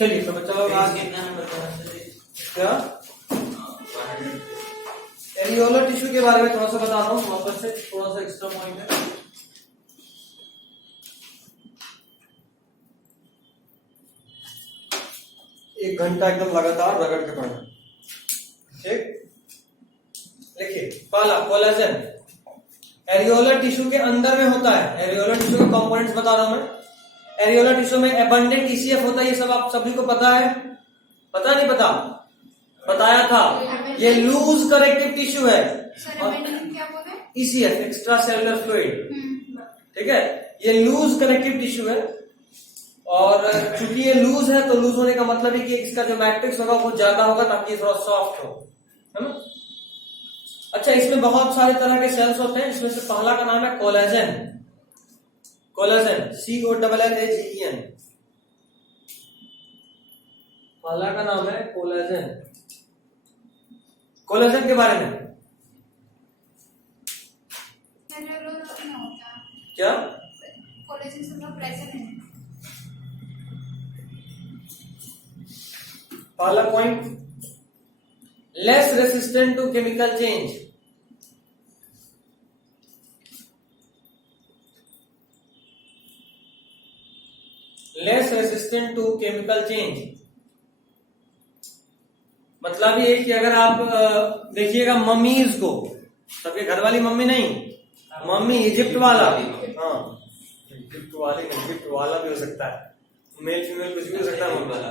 चलिए तो बच्चा लोग आज क्या एरियोलर टिश्यू के बारे में थोड़ा सा बताता हूँ, वापस से थोड़ा सा एक्स्ट्रा पॉइंट है। एक घंटा एकदम लगातार रगड़ के पढ़ना, ठीक। देखिए पहला कोलेजन एरियोलर टिश्यू के अंदर में होता है। एरियोलर टिश्यू के कंपोनेंट्स बता रहा हूं मैं। एरियोलर टिश्यू में एबंडेंट ईसीएफ होता है, ये सब आप सभी को पता है, पता नहीं पता? बताया था। ये लूज कनेक्टिव टिश्यू है। ईसीएफ एक्स्ट्रा सेलुलर फ्लूइड, ठीक है। ये लूज कनेक्टिव टिश्यू है और चूंकि ये लूज है तो लूज होने का मतलब है कि इसका जो मैट्रिक्स होगा वो ज्यादा होगा ताकि थोड़ा सॉफ्ट हो, है ना। अच्छा, इसमें बहुत सारे तरह के सेल्स होते हैं। इसमें से पहला का नाम है कोलेजन। कोलेजन COLLAGEN, पहला का नाम है कोलेजन। कोलेजन के बारे में क्या पहला point, less resistant to chemical change. Less resistant to chemical change मतलब ये कि अगर आप देखिएगा मम्मीज को, सबके घर वाली मम्मी नहीं, मम्मी इजिप्ट वाला, हाँ इजिप्ट वाली नहीं, इजिप्ट वाला भी हो सकता है, मेल फीमेल कुछ भी हो सकता है मम्मी वाला।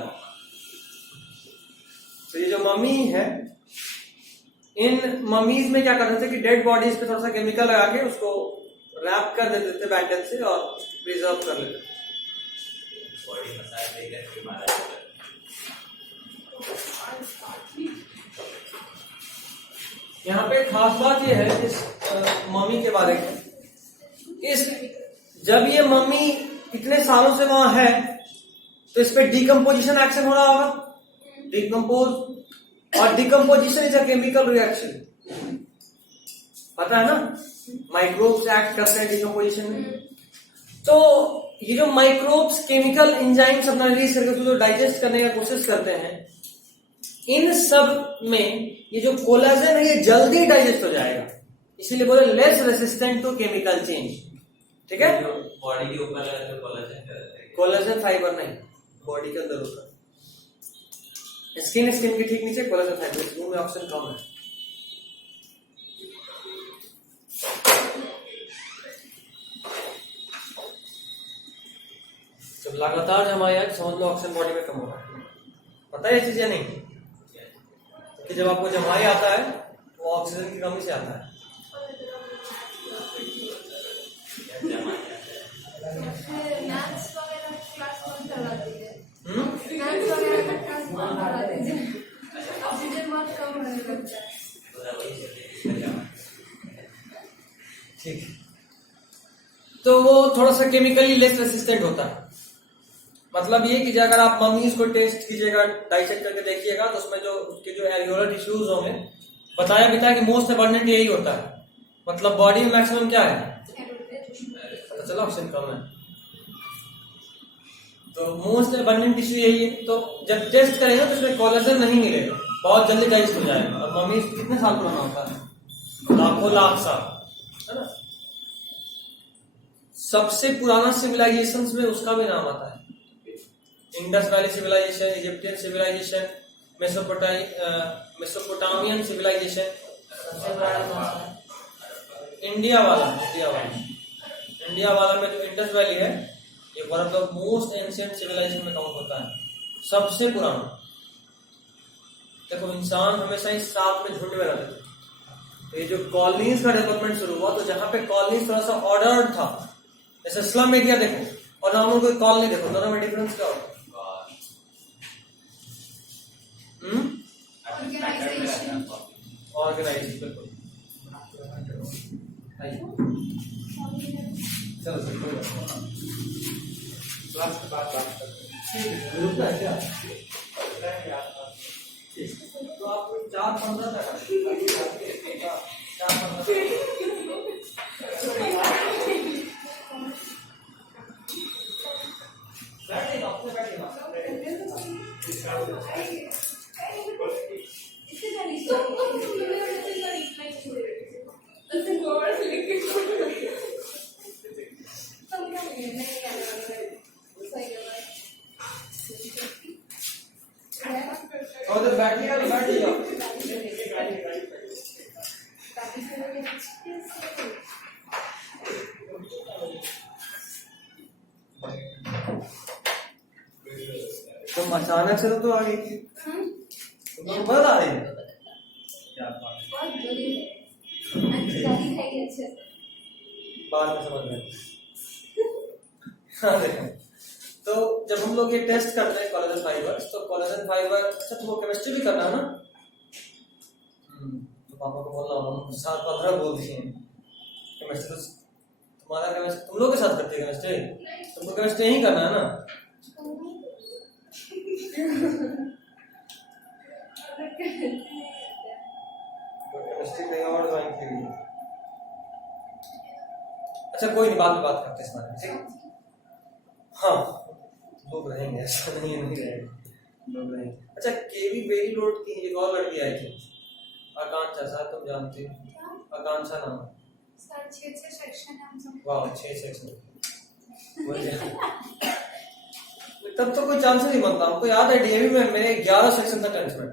तो ये जो मम्मी है, इन मम्मीज में क्या करते थे कि डेड बॉडीज पे थोड़ा सा केमिकल लगा के उसको रैप कर देते थे बैंडेज से और प्रिजर्व कर लेते थे। यहाँ पे खास बात यह है इस मम्मी के बारे में, इस जब ये मम्मी इतने सालों से वहां है तो इस पे डिकम्पोजिशन एक्शन हो रहा होगा, डिकम्पोज, और decomposition is a chemical reaction, पता है ना। माइक्रोब्स एक्ट करते हैं डिकम्पोजिशन में। तो ये जो माइक्रोब्स केमिकल एंजाइम्स अपना रिलीज करके उसको डाइजेस्ट करने का कोशिश करते हैं, इन सब में ये जो कोलेजन है ये जल्दी डाइजेस्ट हो जाएगा, इसीलिए बोले less resistant to chemical change, ठीक है। बॉडी के ऊपर कोलेजन फाइबर नहीं, बॉडी के अंदर होता है। स्किन के ठीक नीचे कोलेजन फाइबर, मुंह में ऑक्सीजन कम है। जब लगातार जमा आया समझ लो ऑक्सीजन बॉडी में कम हो रहा है, पता है ये चीज या नहीं कि जब आपको जमाई आता है वो ऑक्सीजन की कमी से आता है। ठीक, तो वो थोड़ा सा केमिकली लेस रेसिस्टेंट होता है। मतलब ये कि अगर आप मम्मीज को टेस्ट कीजिएगा, डाइजेस्ट करके देखिएगा, तो उसमें जो उसके जो एरियोलर टिश्यूज होंगे, बताया भी था कि मोस्ट अबंडेंट यही होता है। मतलब बॉडी में मैक्सिमम क्या है, पता चला ऑक्सीजन कम है, तो मोस्ट अबंडेंट टिश्यू यही है। तो जब टेस्ट करेंगे तो उसमें कोलेजन नहीं मिलेगा, बहुत जल्दी डाइजेस्ट हो जाएगा। और मम्मीज कितने साल पुराना होता है, लाखों लाख साल, है ना। सबसे पुराना सिविलाइजेशन में उसका भी नाम आता है, Indus valley civilisation, Egyptian civilisation, Mesopotamian civilisation, India वाला में जो इंडस वैली है ये one of the most ancient civilisation में काउंट होता है, सबसे पुराना। देखो इंसान हमेशा इस साथ में झुंड में रहते थे। ये जो कॉलोनीज का डेवलपमेंट शुरू हुआ, तो जहां पे कॉलोनीज थोड़ा सा ऑर्डर्ड था, जैसे स्लम एरिया देखो और नॉर्मल कोई कॉलोनी देखो, दोनों में डिफरेंस क्या होता है? ऑर्गेनाइजेशन, बिल्कुल। चलो क्लास के बाद बात करते हैं, तो आप 4-15 तक उधर बैठिए, बैठिए। तुम अचानक से तो आ गई थी, तुम बता आ रही है बाद में समझ में। हाँ देखो, तो जब हम लोग ये टेस्ट करते हैं कोलेजन फाइबर्स, तो कोलेजन फाइबर, अच्छा तुमको केमिस्ट्री भी करना है ना? तो पापा को बोलना, हम 7-15 बोल दिए केमिस्ट्री। तो तुम्हारा केमिस्ट्री तुम लोग के साथ करते हैं केमिस्ट्री, तुमको केमिस्ट्री नहीं करना है ना? केमिस्ट्री कहीं और ज्वाइन की हुई। अच्छा कोई नहीं, बाद में बात करते हैं इस बारे में, ठीक? हाँ लोग रहेंगे, ऐसा नहीं है, नहीं रहेंगे, लोग रहेंगे। अच्छा केवी बेरी रोड की एक और लड़की आई थी, आकांक्षा, शायद तुम जानते हो, आकांक्षा नाम सर 6 सेक्शन है हम सब। वाह 6 सेक्शन। तब तो कोई चांस नहीं बनता। हमको याद है डीएवी में मेरे 11 सेक्शन था 10th में,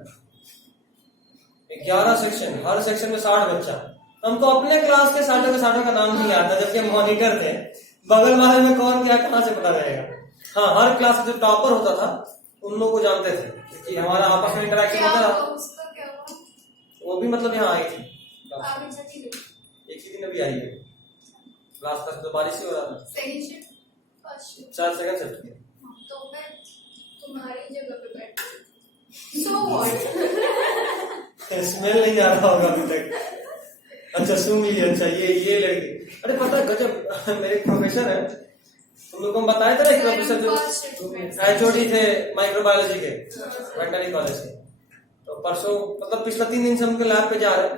11 सेक्शन, हर सेक्शन में 60 बच्चा। हमको अपने क्लास के 60 का नाम नहीं आता, जबकि हम मॉनिटर थे। बगल वाले में कौन क्या कहाँ से पता रहेगा। हाँ हर क्लास जो टॉपर होता था उन लोगों को जानते थे, क्योंकि हमारा आपस में इंटरेक्शन होता था। उसका क्या हुआ? वो भी मतलब यहाँ आई थी, आगे चली गई। एक ही दिन अभी आई है। लास्ट तक तो बारिश ही हो रहा था। Second shift, first shift, 4 second shift किया। तो मैं तुम्हारी जगह पे बैठी। So what? स्मेल नहीं आ रहा होगा अभी तक। अच्छा सुन ली, अच्छा ये लड़की, अरे पता है गजब। मेरे प्रोफेसर है, तुम लोगों को बताया था ना, एक प्रोफेसर जो एचओडी थे माइक्रोबायोलॉजी के वेटनरी कॉलेज के। तो परसों मतलब पिछला 3 दिन से उनके लैब पे जा रहे हैं।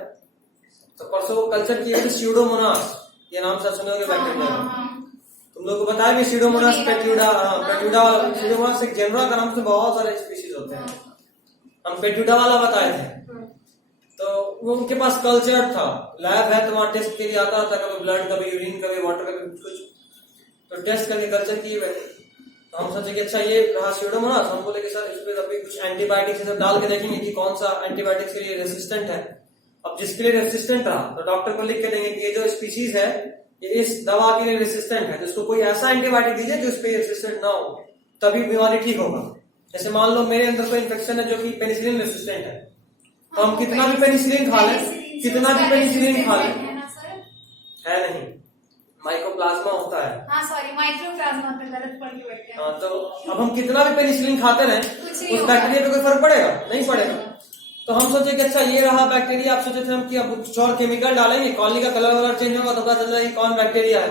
तो परसों कल्चर की स्यूडोमोनास, ये नाम से सुने होंगे बैक्टीरिया। तुम लोग को बताया भी स्यूडोमोनास पेट्यूडा, स्यूडोमोनास एक जेनरा का नाम से बहुत सारे स्पीशीज होते हैं। हम पेट्यूडा वाला बताए थे। तो वो उनके पास कल्चर था, लैब है, तो वहां टेस्ट के लिए आता था, कभी ब्लड, कभी यूरिन, कभी वाटर, कभी कुछ। तो टेस्ट करके कल्चर किए हुए थे। तो हम सोचे कि अच्छा ये रहा स्यूडोमोनास। हम बोले कि सर इस पे अभी कुछ एंटीबायोटिक्स सब डाल के देखेंगे कि कौन सा एंटीबायोटिक्स के लिए रेसिस्टेंट है। अब जिसके लिए रेसिस्टेंट रहा तो डॉक्टर को लिख के देंगे कि ये जो स्पीशीज है ये इस दवा के लिए रेसिस्टेंट है, तो इसको कोई ऐसा एंटीबायोटिक दीजिए जो इस पे रेसिस्टेंट ना हो, तभी बीमारी ठीक होगा। जैसे मान लो मेरे अंदर कोई इन्फेक्शन है जो कि पेनिसिलिन रेसिस्टेंट है, तो हम कितना भी पेनिसिलिन खा लें, कितना भी पेनिसिलिन खा लें, है नहीं, माइकोप्लाज्मा होता है। हाँ सॉरी, माइक्रोप्लाज्मा पे गलत पढ़ के बैठे हैं। हाँ तो अब हम कितना भी पेनिसिलिन खाते रहे, उस बैक्टीरिया पे कोई फर्क पड़ेगा? नहीं पड़ेगा। तो हम सोचे कि अच्छा ये रहा बैक्टीरिया। आप सोचे थे हम कि अब कुछ और केमिकल डालेंगे, कॉलोनी का कलर चेंज होगा तो पता चल जाएगा कौन बैक्टीरिया है।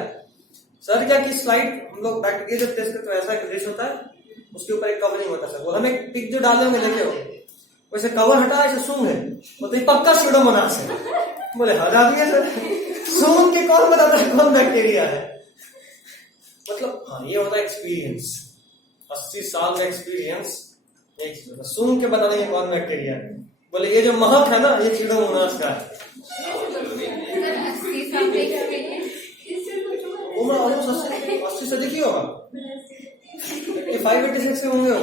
सर क्या की स्लाइड हम लोग बैक्टीरिया जब टेस्ट करते तो ऐसा एक डिश होता है, उसके ऊपर एक कवरिंग होता है। हम एक पिक जो डाले होंगे देखे हो, वैसे कवर हटा ऐसे सूंघ है, तो ये पक्का स्यूडोमोनास है। बोले हटा दिया सर, सूंघ के कौन बताता है कौन बैक्टीरिया है। मतलब हाँ ये होता है एक्सपीरियंस, 80 साल का एक्सपीरियंस, सूंघ के बता देंगे कौन बैक्टीरिया है। बोले ये जो महक है ना ये स्यूडोमोनास का है। उम्र ऑलमोस्ट 80 से देखी होगा, 85-86 के होंगे वो,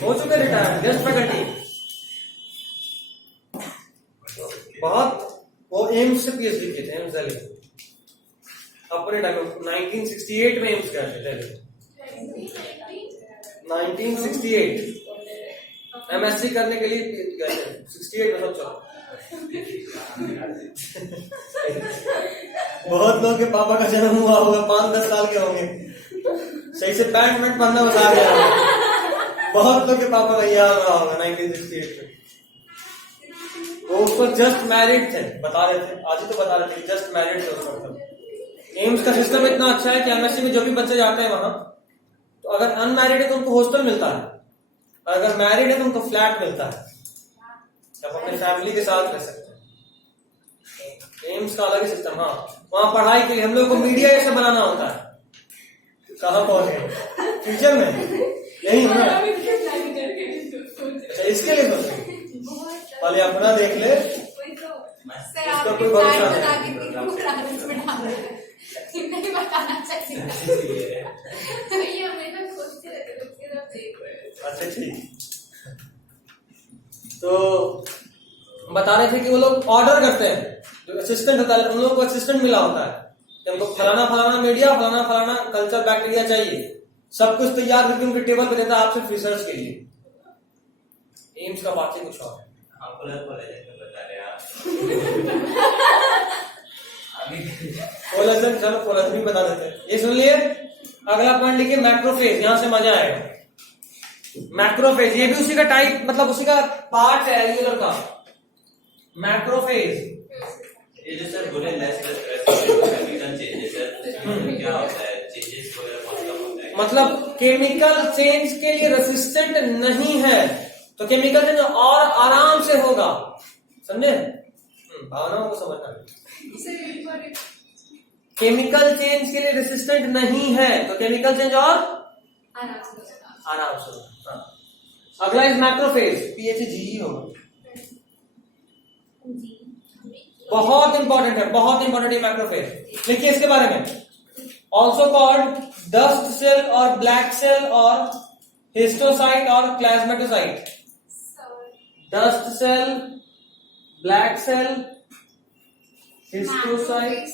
हो चुके रिटायर, जस्ट फैकल्टी। बहुत वो एम्स से पीएचडी किए थे, एम्स दिल्ली अपने टाइम 1968 में एम्स गए थे दिल्ली, 1968 एमएससी करने के लिए गए थे, 68 में सोचो। बहुत लोग के पापा का जन्म हुआ होगा, 5-10 साल के होंगे, सही से पैंट वैंट पहनना बता गया। बहुत लोग के पापा का यह रहा होगा 1968 में। वो उस वक्त जस्ट मैरिड थे, बता रहे थे, आज ही तो बता रहे थे जस्ट मैरिड थे उस वक्त। एम्स का सिस्टम इतना अच्छा है कि एमएससी में जो भी बच्चे जाते हैं वहां, तो अगर अनमैरिड है तो उनको हॉस्टल मिलता है, अगर मैरिड है तो उनको फ्लैट मिलता है, आप अपने फैमिली के साथ रह सकते हैं। एम्स का अलग ही सिस्टम। हाँ वहां पढ़ाई के लिए हम लोग को मीडिया ऐसे बनाना होता है। कहाँ पहुंचे, फ्यूचर में यही होना है। अच्छा, इसके लिए सोच रही है। पहले अपना देख ले, सर उसका आपके कोई भरोसा प्लान नहीं। बता के नहीं बताना चाहिए। ये हमेशा सोचते रहते लोग के साथ देख रहे हैं। अच्छा ठीक। तो बता रहे थे कि वो लोग ऑर्डर करते हैं, जो असिस्टेंट होता है उन लोगों को असिस्टेंट मिला होता है कि हमको फलाना फलाना मीडिया, फलाना फलाना कल्चर बैक्टीरिया चाहिए, सब कुछ तैयार करके उनके टेबल पे देता है आपसे रिसर्च के लिए। एम्स का बात ही कुछ और है। कोलेजन, चलो कोलेजन भी बता देते हैं। ये सुन लिए, अगला पॉइंट लिखिए मैक्रोफेज, यहां से मजा आएगा। मैक्रोफेज ये भी उसी का टाइप, मतलब उसी का पार्ट है एल्यूलर का। मैक्रोफेज ये जो सर बोले केमिकल चेंजेस सर, क्या होता है? चेंजेस वगैरह मतलब होता है, मतलब केमिकल चेंज के लिए रेसिस्टेंट नहीं है, तो केमिकल चेंज और आराम से होगा, समझे? भावनाओं को समझना। केमिकल चेंज के लिए रेसिस्टेंट नहीं है, तो केमिकल चेंज और आराम से होगा। हाँ। अगला इज मैक्रोफेज, PHG होगा। बहुत इंपॉर्टेंट है, बहुत इंपॉर्टेंट है मैक्रोफेज। लिखिए इसके बारे में, ऑल्सो कॉल्ड डस्ट सेल और ब्लैक सेल और हिस्टोसाइट और plasmatocyte. Dust cell, black cell, histocyte,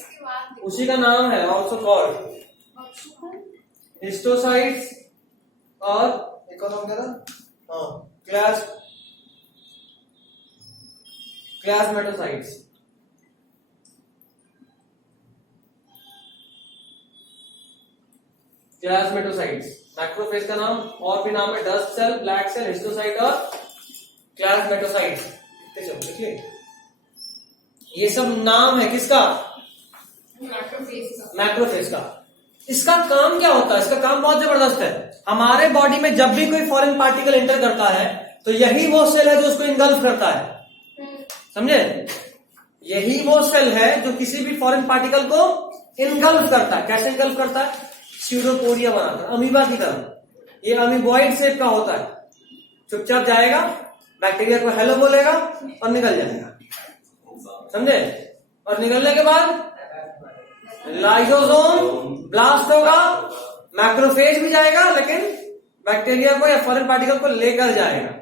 उसी का नाम है ऑल्सो कॉल्ड हिस्टोसाइट्स और एक और नाम क्या था? हाँ, प्लाज्मेटोसाइट्स। प्लाज्मेटोसाइट्स मैक्रोफेज का नाम, और भी नाम है dust cell, black cell, histiocyte और प्लाज्मेटोसाइट्स। चलो देखिए, ये सब नाम है किसका? मैक्रोफेज का। इसका काम क्या होता है? इसका काम बहुत जबरदस्त है। हमारे बॉडी में जब भी कोई फॉरेन पार्टिकल एंटर करता है तो यही वो सेल है जो उसको इंगल्फ करता है, समझे? यही वो सेल है जो किसी भी फॉरेन पार्टिकल को इनगल्फ करता है। कैसे इनगल्फ करता है? स्यूडोपोडिया बनाता है, अमीबा की तरह। ये अमीबॉइड शेप का होता है। चुपचाप जाएगा, बैक्टीरिया को हेलो बोलेगा और निकल जाएगा, समझे? और निकलने के बाद लाइसोसोम ब्लास्ट होगा, मैक्रोफेज भी जाएगा लेकिन बैक्टीरिया को या फॉरेन पार्टिकल को लेकर जाएगा,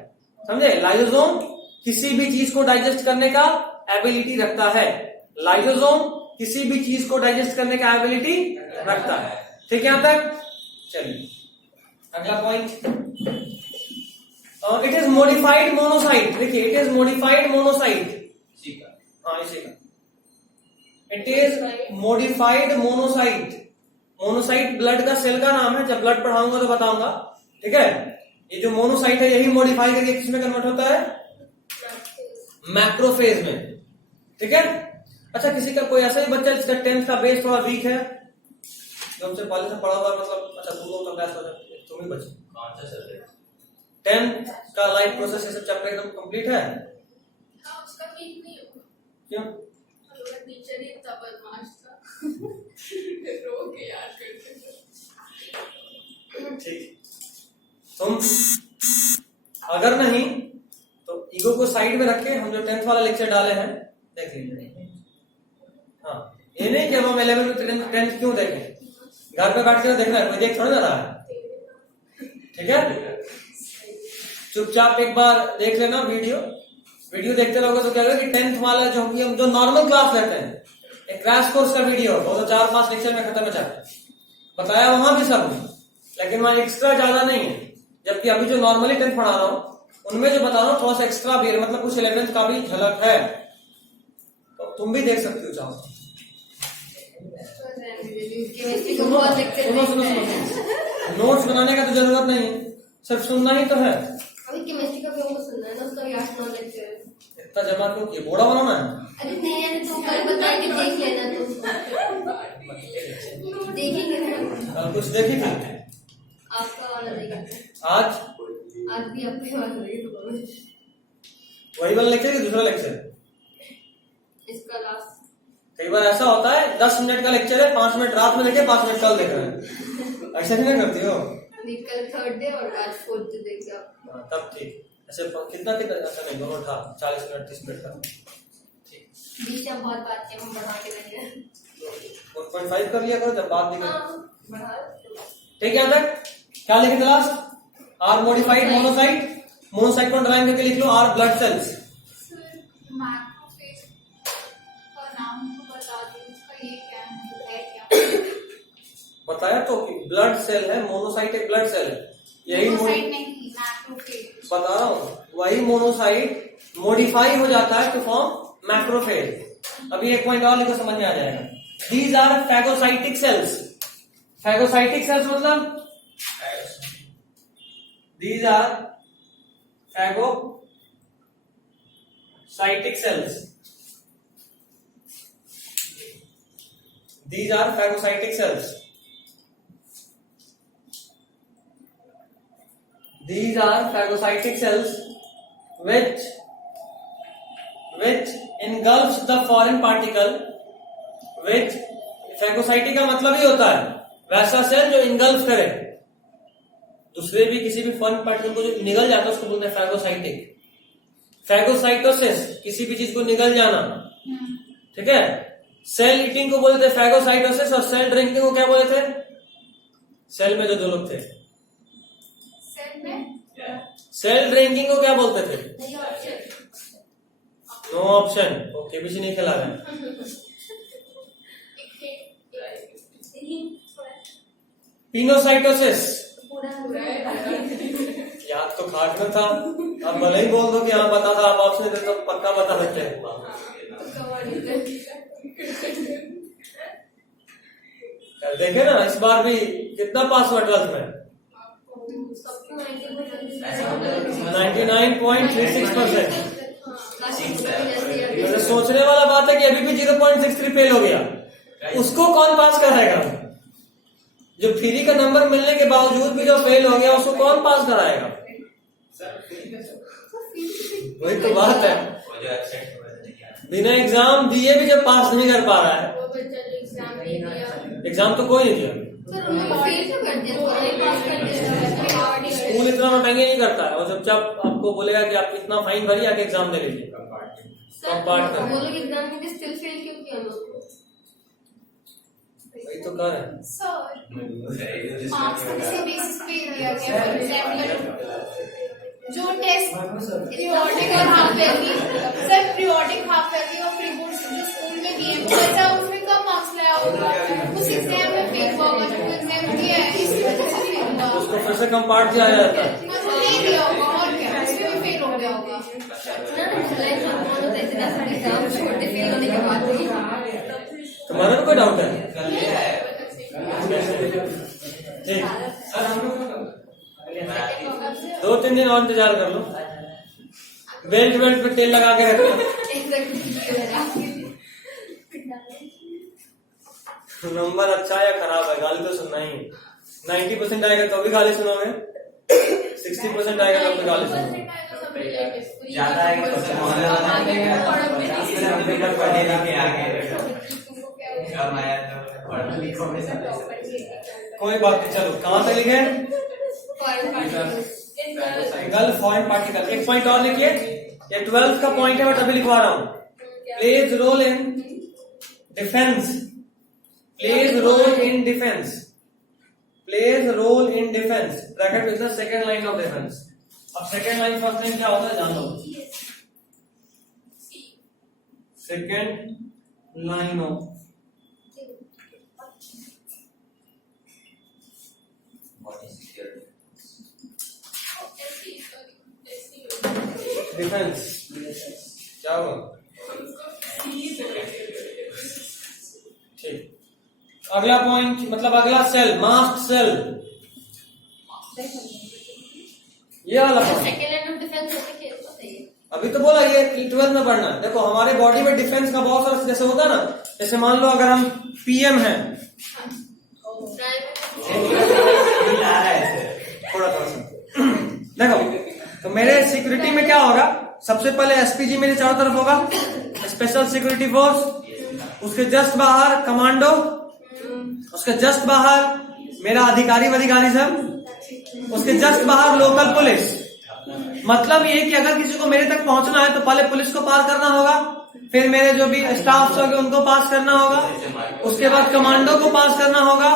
समझे? लाइसोसोम किसी भी चीज को डाइजेस्ट करने का एबिलिटी रखता है। लाइसोसोम किसी भी चीज को डाइजेस्ट करने का एबिलिटी रखता है। ठीक है यहां तक? चलिए अगला point, it is modified monocyte. देखिए, इट इज मॉडिफाइड मोनोसाइट। हाँ, इसी का it is modified monocyte. Monocyte blood का सेल का नाम है, जब ब्लड पढ़ाऊंगा तो बताऊंगा, ठीक है? ये जो मोनोसाइट है यही मॉडिफाई करके किसमें कन्वर्ट होता है? मैक्रोफेज में, ठीक है? अच्छा, किसी का कोई ऐसा ही बच्चा जिसका 10th का बेस थोड़ा वीक है, जो हमसे पहले से पढ़ा हुआ, मतलब अच्छा तुम लोग तो क्लास हो जाए, तुम ही बच्चे कौन सा सब्जेक्ट? 10th का लाइफ प्रोसेस ये सब चैप्टर एकदम कंप्लीट है? उसका ठीक नहीं होगा क्यों? टीचर ही इतना बदमाश था। रो के याद करते। ठीक, तुम अगर नहीं तो ईगो को साइड में रख के हम जो 10th वाला लेक्चर डाले हैं देख लीजिए। हाँ, ये नहीं कि हम 11 में 10th क्यों देखें, घर पे बैठ के देखना है, कोई देख थोड़ा ना रहा है, ठीक है? चुपचाप एक बार देख लेना वीडियो देखते रहोगे तो क्या होगा कि 10th वाला जो हम जो नॉर्मल क्लास लेते हैं, एक क्रैश कोर्स का वीडियो, वो तो 4-5 लेक्चर में खत्म हो जाता है, बताया वहां भी सब, लेकिन वहां एक्स्ट्रा ज्यादा नहीं है। जबकि अभी जो नॉर्मली 10th पढ़ा रहा हूं उनमें जो बता रहा हूँ थोड़ा सा एक्स्ट्रा भी है, मतलब कुछ 11th का भी झलक है, तो तुम भी देख सकती हो चाहो। सुनो, नोट्स बनाने का तो जरूरत नहीं है, सिर्फ सुनना ही तो है। अभी केमिस्ट्री का भी हमको सुनना है ना, उसका भी 8-9 लेक्चर है। इतना जमा क्यों किया? बोड़ा बनाना है? अरे नहीं यार, तुम कल बताएंगे, देख लेना तुम। देखेंगे ना, कल कुछ देखी थी? आपका वाला देखेंगे। आज भी आपके वाला देखेंगे। वही वाला लेक्चर कि दूसरा लेक्चर? इसका लास्ट। कई बार ऐसा होता है 10 मिनट का लेक्चर है, 5 मिनट रात में देखे, 5 मिनट कल देख रहे हैं, ऐसा नहीं करती हो? कल थर्ड डे और आज फोर्थ डे क्या? तब ठीक। ऐसे कितना कितना ऐसा नहीं, दोनों था 40 मिनट 30 मिनट का। ठीक, बीच में बहुत बात की, हम बढ़ा के देंगे। 1.5 कर लिया करो जब बात भी हाँ, करो। बढ़ा। ठीक, यहाँ तक क्या लिखे थे last? Are modified monocyte, monocyte को अंडरलाइन करके लिख लो आर ब्लड सेल्स। मैक्रोफेज का नाम तो बता दो, इसका ये क्या है क्या? बताया तो कि ब्लड सेल है, मोनोसाइट एक ब्लड सेल है, यही मोनोसाइट नहीं, मैक्रोफेज। बता रहा हूँ, वही मोनोसाइट मॉडिफाई हो जाता है टू फॉर्म मैक्रोफेज। अभी एक पॉइंट और लिखो, समझ में आ जाएगा। These are phagocytic cells. Phagocytic cells मतलब these are phagocytic cells. These are phagocytic cells. These are phagocytic cells which engulfs the foreign particle. Which phagocytic का मतलब ही होता है वैसा सेल जो engulf करे, दूसरे भी किसी भी फॉरेन पार्टिकल को जो निगल जाता है उसको बोलते हैं फैगोसाइटिक। फैगोसाइटोसिस, किसी भी चीज को निगल जाना, ठीक है। सेल ईटिंग को बोलते हैं फैगोसाइटोसिस, और सेल ड्रिंकिंग को क्या बोले थे? सेल में जो दो लोग थे, सेल ड्रिंकिंग को क्या बोलते थे? No option. ओके, केबीसी नहीं खिला रहे। पिनोसाइटोसिस, याद तो खाट में था, अब भले ही बोल दो कि हाँ पता था, आप ऑप्शन देते तो पक्का बता सकते हैं। देखे ना इस बार भी कितना पास हुआ 12th में? 99.36%। सोचने वाला बात है कि अभी भी 0.63 फेल हो गया, उसको कौन पास कराएगा? जो फ्री का नंबर मिलने के बावजूद भी जो फेल हो गया उसको कौन पास कराएगा? वही तो बात है, बिना एग्जाम दिए भी जब पास नहीं कर पा रहा है। एग्जाम तो कोई नहीं दिया, स्कूल इतना महंगे नहीं करता है, और जब जब आपको बोलेगा कि आप इतना फाइन भरिए आके एग्जाम दे लीजिए, कंपार्ट कर। वो लोग एग्जाम में स्टिल फेल क्यों किया लोग? वही तो कर है। मार्क्स किसी बेसिस पे दिया गया। फॉर एग्जाम्पल जो टेस्ट पीरियोडिक और half yearly, sir periodic half yearly और प्री बोर्ड जो स्कूल में दिए बच्चा उसमें कम मार्क्स लाया होगा, उस एग्जाम में फेल हुआ होगा, जो एग्जाम दिया है इसमें कैसे फेल हुआ? उसको फिर से कंपार्ट किया जाता है, मतलब नहीं दिया होगा और क्या, उसमें भी फेल हो गया होगा। एग्जाम छोटे फेल होने के बाद तुम्हारा भी कोई डाउट है? ठीक, 2-3 दिन और इंतजार कर लो, बेल्ट पे तेल लगा के रखो। नंबर अच्छा है या खराब है, गाली तो सुनना ही। 90% आएगा तो भी गाली सुनोगे, 60% आएगा तो भी गाली सुनोगे। ज्यादा आएगा तो मोहल्ले वाला देगा, पढ़े लिखे आगे कम आया तो पढ़ लिखो में सब। कोई बात नहीं, चलो कहाँ से लिखे? Gulf foreign particle. एक पॉइंट और लिखिए, ये 12th का पॉइंट है, मैं तभी लिखवा रहा हूँ। Plays role in defence, plays role in defence, plays role in defence, bracket में sir second line of defence. अब सेकेंड लाइन फर्स्ट लाइन क्या होता है जान लो। सेकेंड लाइन ऑफ डिफेंस क्या हुआ? ठीक, अगला पॉइंट मतलब अगला सेल, मास्ट सेल, ये वाला point. Second line of defence होता है। अभी तो बोला ये 12th में पढ़ना। देखो हमारे बॉडी में डिफेंस का बहुत सारा जैसे होता है ना, जैसे मान लो अगर हम पीएम हैं, थोड़ा सा देखो, तो मेरे सिक्योरिटी में क्या होगा? सबसे पहले एसपीजी मेरे चारों तरफ होगा, स्पेशल सिक्योरिटी फोर्स, उसके जस्ट बाहर कमांडो, उसके जस्ट बाहर मेरा अधिकारी सब, उसके जस्ट बाहर लोकल पुलिस। मतलब ये कि अगर किसी को मेरे तक पहुंचना है तो पहले पुलिस को पार करना होगा, फिर मेरे जो भी स्टाफ होंगे उनको पास करना होगा, उसके बाद कमांडो को पास करना होगा,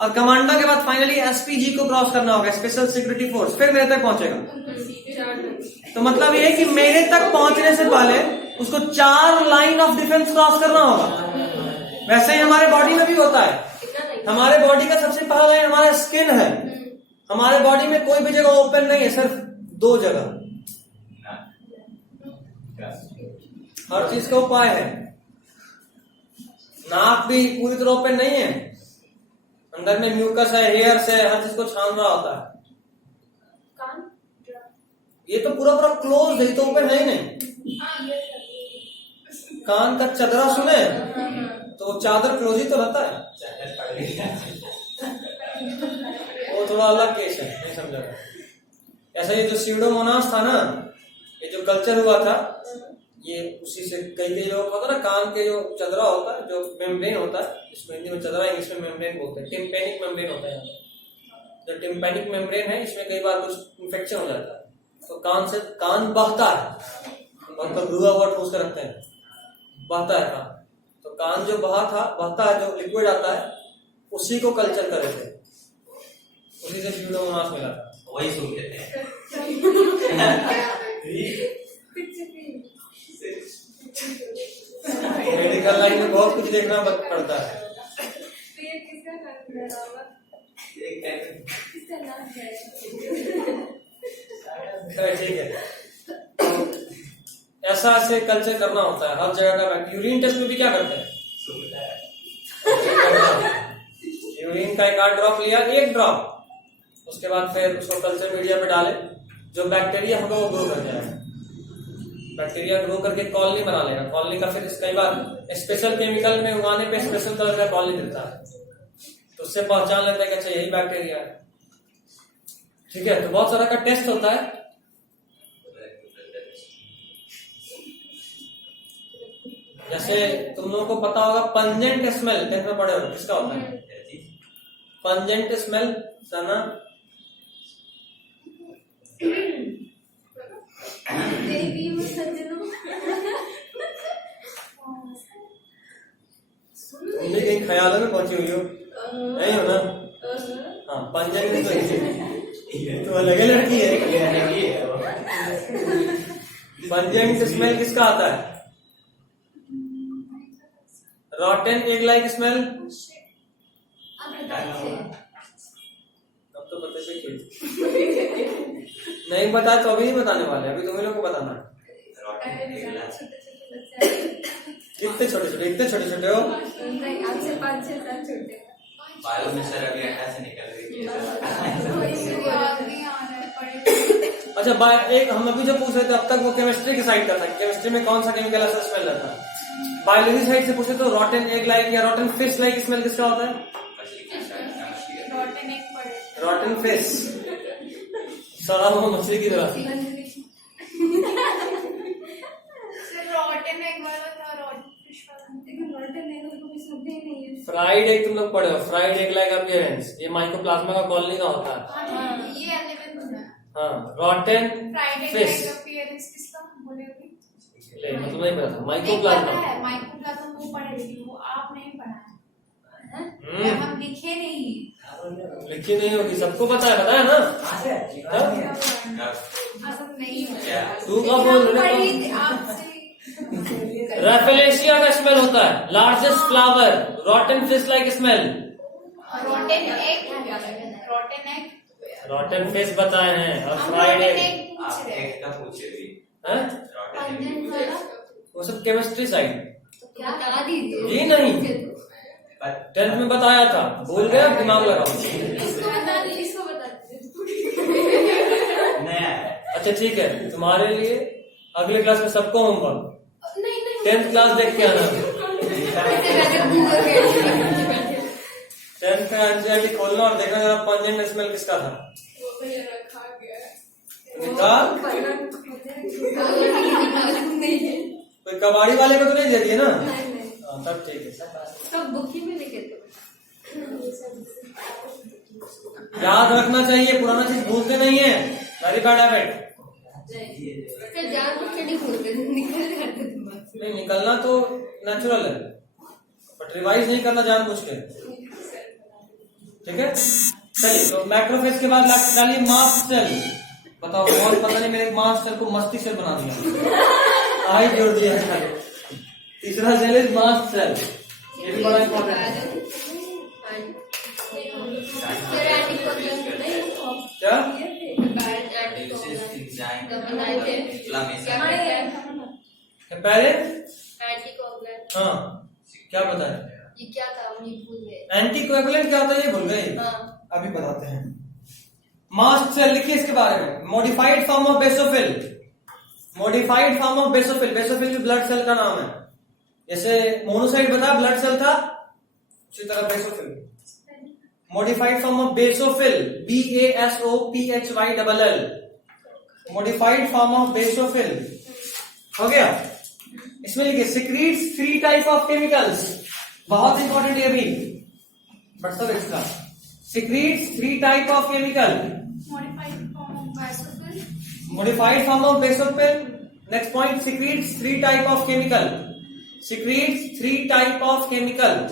और कमांडो के बाद फाइनली एसपीजी को क्रॉस करना होगा, स्पेशल सिक्योरिटी फोर्स, फिर मेरे तक पहुंचेगा। तो मतलब ये कि मेरे तक पहुंचने से पहले उसको 4 लाइन ऑफ डिफेंस क्रॉस करना होगा। वैसे ही हमारे बॉडी में भी होता है। हमारे बॉडी का सबसे पहला लाइन हमारा स्किन है। हमारे बॉडी में कोई भी जगह ओपन नहीं है, सिर्फ 2 जगह। हर चीज का उपाय है। नाक भी पूरी तरह ओपन नहीं है, अंदर में म्यूकस है, हेयर्स है, हर चीज को छान रहा होता है। ये तो पूरा पूरा क्लोज है, तो ओपन है ही नहीं। कान का चदरा सुने तो चादर क्लोज ही तो रहता है, वो थोड़ा अलग केस है, नहीं समझा। ऐसा ये जो स्यूडोमोनास था ना, ये जो कल्चर हुआ था, ये उसी से कई लोग होता है ना, कान के जो चदरा होता है, जो मेम्ब्रेन होता है, इसको हिंदी में चदरा, इंग्लिश में मेम्ब्रेन बोलते हैं। टिम्पैनिक मेम्ब्रेन होता है। जो टिम्पैनिक मेम्ब्रेन है, इसमें कई बार कुछ इंफेक्शन हो जाता है, तो कान बहता है, मतलब रुआ हुआ ठोस कर रखते हैं, बहता है कान। तो कान जो बहता है, जो लिक्विड आता है, उसी को कल्चर कर रहे थे, उसी से स्यूडोमोनास मिला था, वही सुन लेते हैं। मेडिकल लाइन में बहुत कुछ देखना पड़ता है। ठीक है, ऐसा ऐसे कल्चर करना होता है हर जगह का। यूरिन टेस्ट में भी क्या करते हैं, यूरिन का 1 ड्रॉप लिया, 1 ड्रॉप, उसके बाद फिर उसको कल्चर मीडिया पे डाले, जो बैक्टीरिया होगा वो ग्रो कर जाएगा। बैक्टीरिया ग्रो करके कॉलोनी बना लेगा। कॉलोनी का फिर कई बार स्पेशल केमिकल में उगाने पे स्पेशल कलर का कॉलोनी देता है, तो उससे पहचान लेता है कि अच्छा यही बैक्टीरिया है। ठीक है, तो बहुत सारा का टेस्ट होता है। जैसे तुम लोगों को पता होगा पंजेंट स्मेल देखना पड़े हो, किसका होता है पंजेंट स्मेल? सना तुम भी कहीं ख्यालों में पहुंची हुई हो, नहीं हो ना? हाँ, पंजेंट तो अलग लड़की है। पंजेंट स्मेल किसका आता है? रॉटन एग लाइक स्मेल। अब तो पता से नहीं बताया तो अभी नहीं बताने वाले, अभी तुम्हें लोग को बताना है। इतने छोटे छोटे हो। आपसे 5-6 साल छोटे। बालों में सर अभी अंडा से निकल रही है। अच्छा, एक हम अभी जो पूछ रहे थे अब तक वो केमिस्ट्री की साइड का था, केमिस्ट्री में कौन सा केमिकल ऐसा स्मेल आता है। बायोलॉजी साइड से पूछे तो रॉटन एग लाइक या रॉटन फिश लाइक स्मेल किसका होता है? रॉटन फिश, सड़ा हुआ मछली की तरह। फ्राइड एग तुम लोग पढ़े हो? फ्राइड एग लाइक अपीयरेंस, ये माइकोप्लाज्मा का कॉलोनी का होता है। ये एलिमेंट है। हाँ, रॉटन फिश मतलब नहीं पता। माइकोप्लाज्मा वो पढ़े, लेकिन वो आप नहीं पढ़ा है। हम लिखे नहीं, लिखी नहीं होगी, सबको पता है ना? नहीं तू कब बोल रहे? रेफेलेशिया का स्मेल होता है, largest flower, रॉटन fish like smell. रॉटन fish बताए हैं, और फ्राइड एग का पूछे भी। वो सब केमिस्ट्री साइड। क्या बता दीजिए जी नहीं, 10th में बताया था, भूल गया, दिमाग लगाओ। इसको बता दीजिए। अच्छा ठीक है, तुम्हारे लिए अगले क्लास में सबको होमवर्क 10th क्लास देख के आना। 10th का एनसीईआरटी खोलना और देखना जरा पंजेंट स्मेल किसका था। निकाल, कोई कबाड़ी वाले को तो नहीं दे दिए ना? तब ठीक है, सब बुक ही में लिखे थे। याद रखना चाहिए, पुराना चीज भूलते नहीं है, वेरी बैड हैबिट। फिर जानबूझ के नहीं भूलते, निकल जाते दिमाग से। नहीं, निकलना तो नेचुरल है, बट रिवाइज नहीं करना जानबूझ के, ठीक है। चलिए, तो मैक्रोफेज के बाद डालिए मास्ट सेल। बताओ, और पता नहीं मेरे मास्ट सेल को मस्ती सेल बना दिया, आई जोड़ दिया है खाली। तीसरा सेल इज मास्ट सेल, ये भी बड़ा इंपॉर्टेंट है। क्या पहले, हाँ क्या बताए, ये क्या था, मुझे भूल गए। एंटी कोएगुलेंट क्या होता है ये भूल गए, हाँ। अभी बताते हैं। मास्ट सेल लिखिए इसके बारे में, modified form of basophil. Modified form of basophil, basophil भी ब्लड सेल का नाम है। जैसे मोनोसाइट बता ब्लड सेल था, उसी तरह basophil. Modified form of basophil, BASOPHYLL, modified form of basophil हो गया। इसमें लिखिए सिक्रीट्स 3 टाइप ऑफ केमिकल्स, बहुत इंपॉर्टेंट है अभी, बट सब extra. Secretes 3 type of chemical, modified form of basophil. Next point, secretes 3 type of chemical. Secretes 3 type of chemical.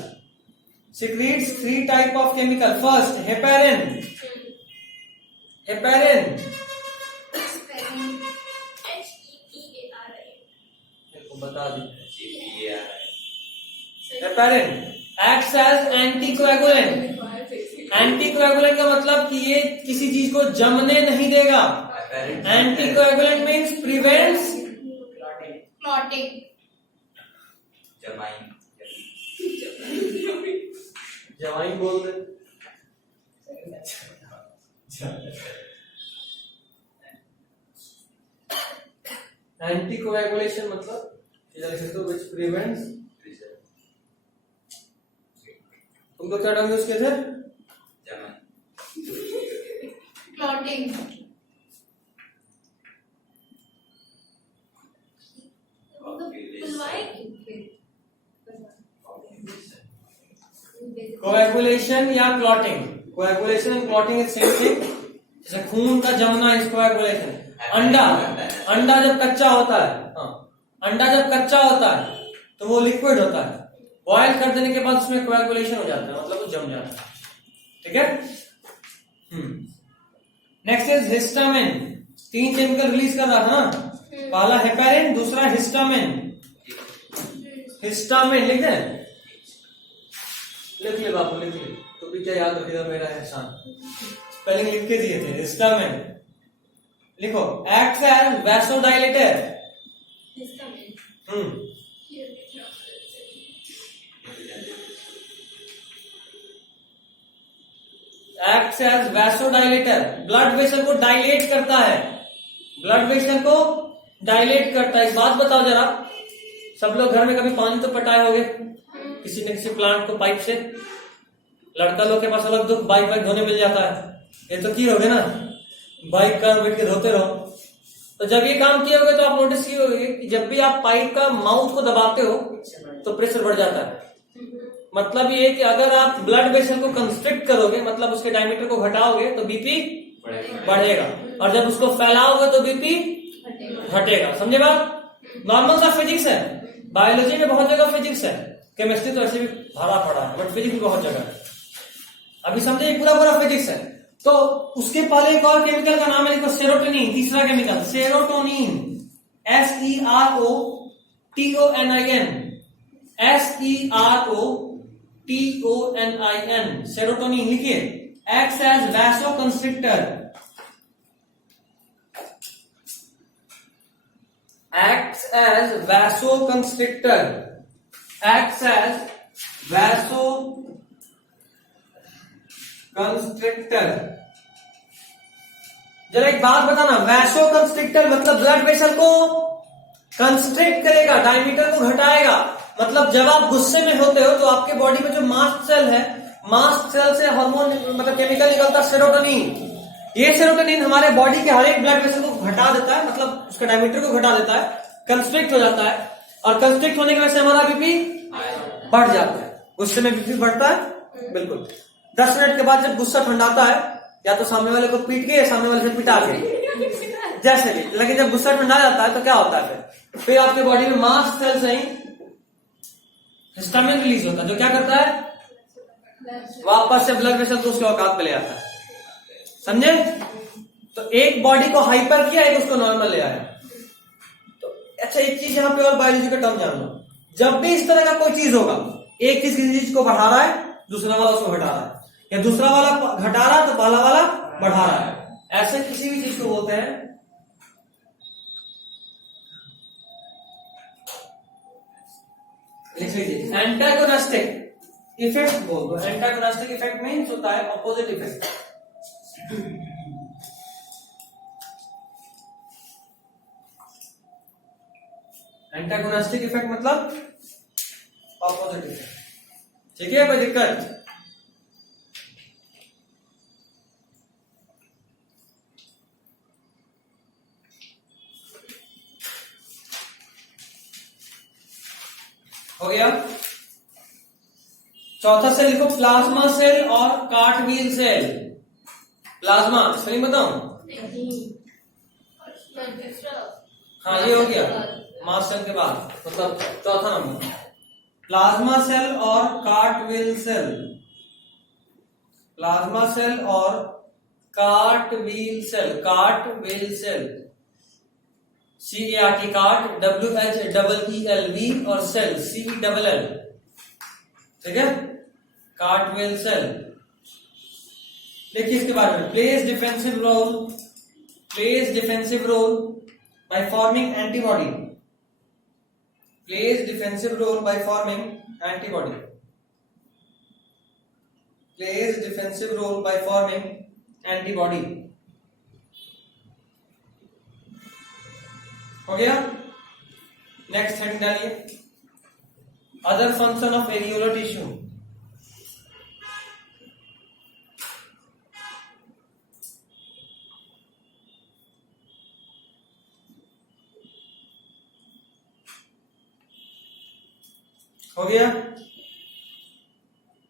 Secretes 3 type of chemical. First, heparin. Heparin. बता दी। Heparin acts as anticoagulant. Anticoagulant का मतलब कि ये किसी चीज को जमने नहीं देगा। Anticoagulant means prevents clotting. जवाई बोल दे। एंटीकोएगुलेशन मतलब इधर लिख सकते हो which prevents। तुम तो क्या टर्म यूज किए थे? Clotting. कोएगुलेशन या clotting, coagulation and clotting is same thing. जैसे खून का जमना इज कोएगुलेशन। अंडा जब कच्चा होता है, हाँ, अंडा जब कच्चा होता है तो वो लिक्विड होता है, बॉयल कर देने के बाद उसमें कोएगुलेशन हो जाता है, मतलब वो जम जाता है, ठीक है। Next is histamine. 3 chemical release कर रहा था ना, पहला हेपेरिन, दूसरा हिस्टामिन। हिस्टामिन लिख दें, लिख ले बाबू, लिख ले, तो भी क्या याद रखेगा मेरा एहसान। स्पेलिंग लिख के दिए थे। हिस्टामिन लिखो, acts as vasodilator. Acts as vasodilator, blood vessel को डायलेट करता है, ब्लड वेसल को डायलेट करता है। इस बात बताओ जरा, सब लोग घर में कभी पानी तो पटाए होंगे किसी न किसी प्लांट को पाइप से। लड़का लोग के पास अलग दुख, बाइक वाइक धोने मिल जाता है, ये तो किए होगे ना, बाइक का बैठ के धोते रहो। तो जब ये काम किए होगे तो आप नोटिस किए होगे कि जब भी आप पाइप का माउथ को दबाते हो तो प्रेशर बढ़ जाता है। मतलब ये कि अगर आप ब्लड वेसल को कंस्ट्रिक्ट करोगे, मतलब उसके डायमीटर को घटाओगे तो बीपी बढ़ेगा, और जब उसको फैलाओगे तो बीपी घटेगा। समझे बात? नॉर्मल सा फिजिक्स है, बायोलॉजी में बहुत जगह फिजिक्स है, केमिस्ट्री तो ऐसे भी भरा पड़ा है, बट फिजिक्स भी बहुत जगह है। अभी समझे, पूरा फिजिक्स है। तो उसके पहले एक और केमिकल का नाम है, देखो, सेरोटोनिन। तीसरा केमिकल सेरोटोनिन, SEROTONIN, सेरोटोनिन लिखिए। Acts as vasoconstrictor, acts as vasoconstrictor, acts as vasoconstrictor। जरा एक बात बताना, वैसोकंस्ट्रिक्टर मतलब ब्लड वेसल को कंस्ट्रिक्ट करेगा, डायमीटर को घटाएगा। मतलब जब आप गुस्से में होते हो तो आपके बॉडी में जो मास्ट सेल है, मास्ट सेल से हार्मोन मतलब केमिकल निकलता है सेरोटोनिन। ये सेरोटोनिन हमारे बॉडी के हर एक ब्लड वेसल को घटा देता है, मतलब उसका डायमीटर को घटा देता है, कंस्ट्रिक्ट हो जाता है, और कंस्ट्रिक्ट होने की वजह से हमारा बीपी बढ़ जाता है। गुस्से में बीपी बढ़ता है, बिल्कुल। 10 मिनट के बाद जब गुस्सा ठंडाता है, या तो सामने वाले को पीट के या सामने वाले से पिटा के, जैसे भी, लेकिन जब गुस्सा ठंडा जाता है तो क्या होता है फिर आपके बॉडी में मास्ट सेल से ही हिस्टामिन रिलीज होता है, जो क्या करता है वापस से ब्लड प्रेशर को उसके औकात पे ले आता है। समझे? तो एक बॉडी को हाइपर किया, एक उसको नॉर्मल ले आया। तो अच्छा, एक चीज यहां पे और बायोलॉजी का टर्म जान लो, जब भी इस तरह का कोई चीज होगा, एक चीज किसी चीज को बढ़ा रहा है, दूसरा वाला उसको घटा रहा है, या दूसरा वाला घटा रहा है तो पहला वाला बढ़ा रहा है, ऐसे किसी भी चीज को बोलते हैं एंटागोनिस्टिक इफेक्ट बोल दो। एंटागोनिस्टिक इफेक्ट मीन्स होता है ऑपोजिट इफेक्ट। एंटागोनिस्टिक इफेक्ट मतलब ऑपोजिट इफेक्ट। ठीक है, कोई दिक्कत? हो गया? चौथा सेल लिखो, प्लाज्मा सेल और कार्टवील सेल। प्लाज्मा स्पेलिंग बताऊं? हाँ, ये हो गया मास्ट सेल के बाद, मतलब चौथा नंबर। प्लाज्मा सेल और कार्टवील सेल। प्लाज्मा सेल और cartwheel cell. Cartwheel cell, CART, cart, WHEELV और सेल, CELL। ठीक है, कार्टवील सेल। देखिए इसके बारे में, plays defensive role, plays defensive role by forming antibody, plays defensive role by forming antibody, plays defensive role by forming antibody. हो गया? Next heading डालिए, other function of areolar tissue. हो गया?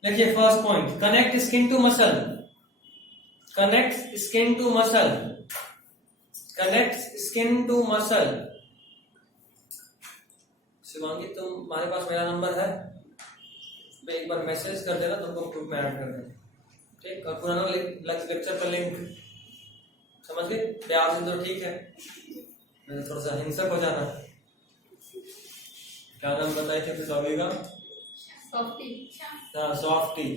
देखिए first point, connect skin to muscle. Connect skin to muscle, connect skin to muscle. Shivangi, तुम्हारे पास मेरा number है, मैं एक बार मैसेज कर देना, तुमको ग्रुप में ऐड कर देना, ठीक? और पुराना लेक्चर का लिंक समझ गए? प्यार से तो ठीक है, मैं थोड़ा सा हिंसक हो जाना। क्या नाम बताए थे स्वामी का? सॉफ्टी। हाँ, सॉफ्टी।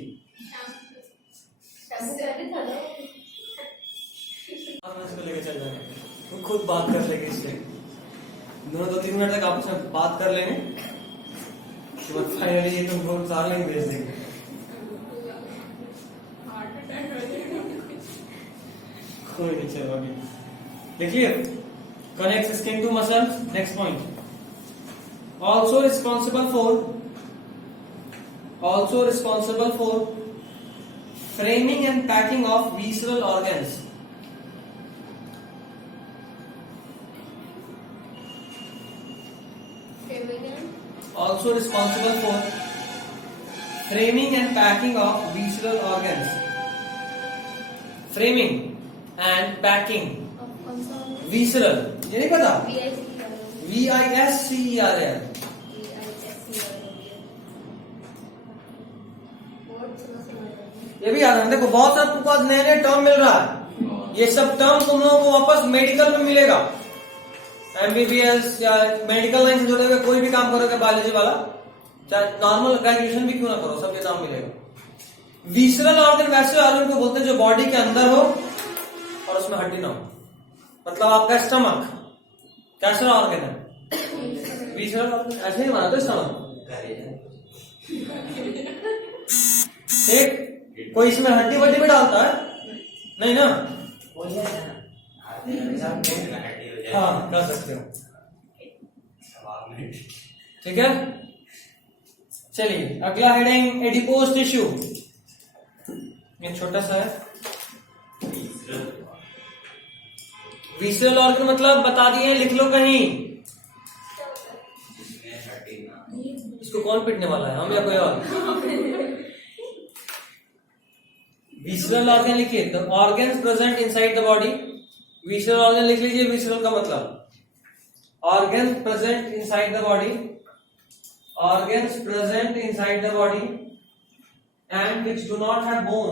इसको लेके चल जाएंगे, तुम खुद बात कर लेंगे इससे, दोनों 2-3 मिनट तक आपस में बात कर लेंगे, तो बस फाइनली ये तुमको सार्लिंग भेज देंगे। कोई नहीं, चलो अभी देखिए, connect skin to muscle. Next point, also responsible for framing and packing of visceral organs. Also responsible for framing and packing of visceral organs. Framing and packing visceral, ये नहीं पता? VISCERL। ये भी याद रखना। देखो बहुत सारे तुमको आज नए नए टर्म मिल रहा है, ये सब टर्म तुम लोगों को वापस मेडिकल में मिलेगा। MBBS या मेडिकल लाइन से जुड़े हुए कोई भी काम करोगे बायोलॉजी वाला, चाहे नॉर्मल ग्रेजुएशन भी क्यों ना करो, सब ये नाम मिलेगा। विसरल ऑर्गन वैसे ऑर्गन को बोलते हैं जो बॉडी के अंदर हो और उसमें हड्डी ना हो, मतलब आपका स्टमक कैसा ऑर्गन है? Visceral organ. ऐसे ही माना तो स्टमक, ठीक? कोई इसमें हड्डी वड्डी भी डालता है? नहीं ना? हाँ, कर सकते हो, ठीक है? चलिए अगला हेडिंग, एडिपोज टिश्यू। ये छोटा सा है। विसरल ऑर्गन मतलब बता दिए, लिख लो कहीं। इसको कौन पीटने वाला है, हम या कोई और? विसरल ऑर्गन लिखिए, the organs present inside the body. Visceral organ लिख लीजिए, विसरल का मतलब organs present inside the body, organs present inside the body and which do not have bone,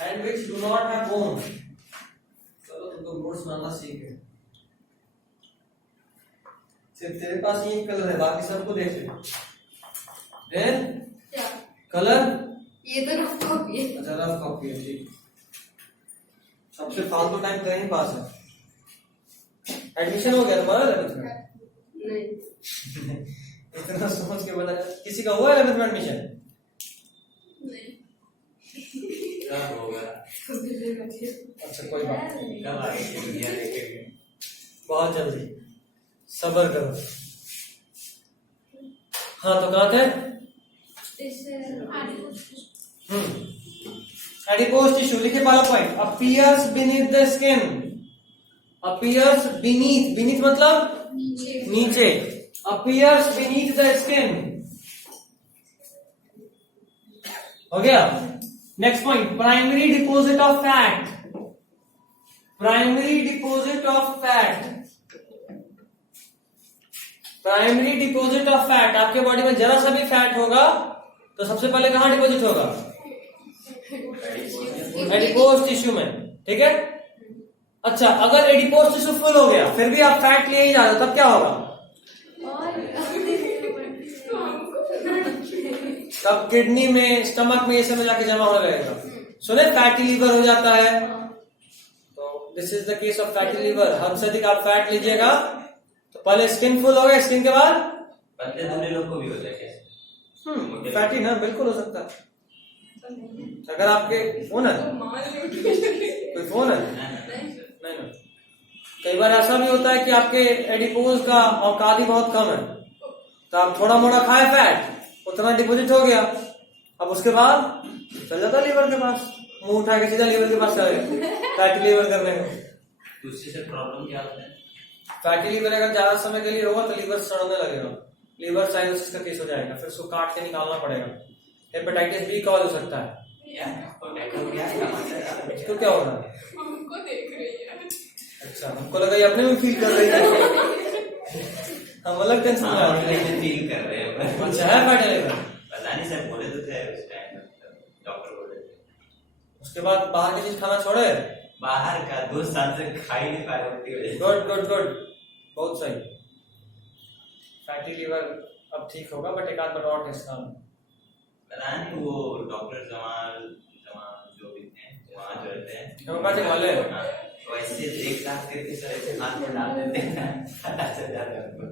and which do not have bone. चलो तुमको notes बनाना सीख गए, सिर्फ तेरे पास ये कलर है, बाकी सबको देख ले। क्या कलर ये तो रफ कॉपी है। अच्छा रफ कॉपी है, ठीक। सबसे फालतू टाइम तेरे ही पास है। एडमिशन हो गया तुम्हारा 11th में? नहीं इतना सोच के बता, किसी का हुआ 11th में एडमिशन? नहीं कब होगा? अच्छा कोई बात नहीं, कब आएगी दुनिया देखेंगे? बहुत जल्दी, सब्र करो। हाँ तो कहाँ थे? एडिपोज टिश्यू लिखे पहला point, appears beneath the skin, appears beneath, beneath मतलब नीचे, अपीयर्स बीनीथ द स्किन। हो गया। Next point, primary deposit of fat, primary deposit of fat, primary deposit of fat. आपके बॉडी में जरा सा भी फैट होगा तो सबसे पहले कहां डिपोजिट होगा? एडिपोज टिश्यू में, ठीक है। अच्छा, अगर एडिपोज टिश्यू फुल हो गया फिर भी आप फैट लिए ही जा रहे हो, तब क्या होगा? तब किडनी में, स्टमक में ये सब में जाके जमा हो जाएगा। सुने फैटी लीवर हो जाता है, तो this is the case of fatty liver. हद से अधिक आप फैट लीजिएगा तो पहले स्किन फुल हो गया, स्किन के बाद पतले दुबले लोग को भी होता है क्या? फैटी ना, बिल्कुल हो सकता है। अगर आपके फोन है, कोई फोन है? नहीं ना। कई बार ऐसा भी होता है कि आपके एडिपोज का औकात ही बहुत कम है, तो आप थोड़ा मोड़ा खाए फैट, उतना डिपोजिट हो गया, अब उसके बाद चल जाता लीवर के पास, मुंह उठा के सीधा लीवर के पास चले, फैटी लीवर करने को। दूसरी से प्रॉब्लम क्या होता है? फैटी लीवर अगर ज्यादा समय के लिए होगा तो लीवर सड़ने लगेगा, लीवर साइरोसिस का केस हो जाएगा, फिर उसको काट के निकालना पड़ेगा। हेपेटाइटिस बी कॉज हो सकता है। इसको क्या हो रहा है? हमको देख रही है। अच्छा, हमको लगा ये अपने में फील कर रही है। हम अलग टेंशन में आ रहे हैं। फील कर रहे हैं। अच्छा है फैटी लीवर? पता नहीं सर, बोले तो थे उस टाइम, डॉक्टर बोले थे। उसके बाद बाहर की चीज खाना छोड़े? बाहर का 2 साल से खा ही नहीं पा रहे उसकी वजह से। गुड गुड गुड, बहुत सही। फैटी लीवर अब ठीक होगा, बट एक आध बार और टेस्ट कराना। पता नहीं वो डॉक्टर जमाल जो भी थे वहाँ जो रहते हैं होम्योपैथिक वाले, वैसे 1 लाख के सर ऐसे हाथ में डाल देते हैं, पता चल जाता है उनको।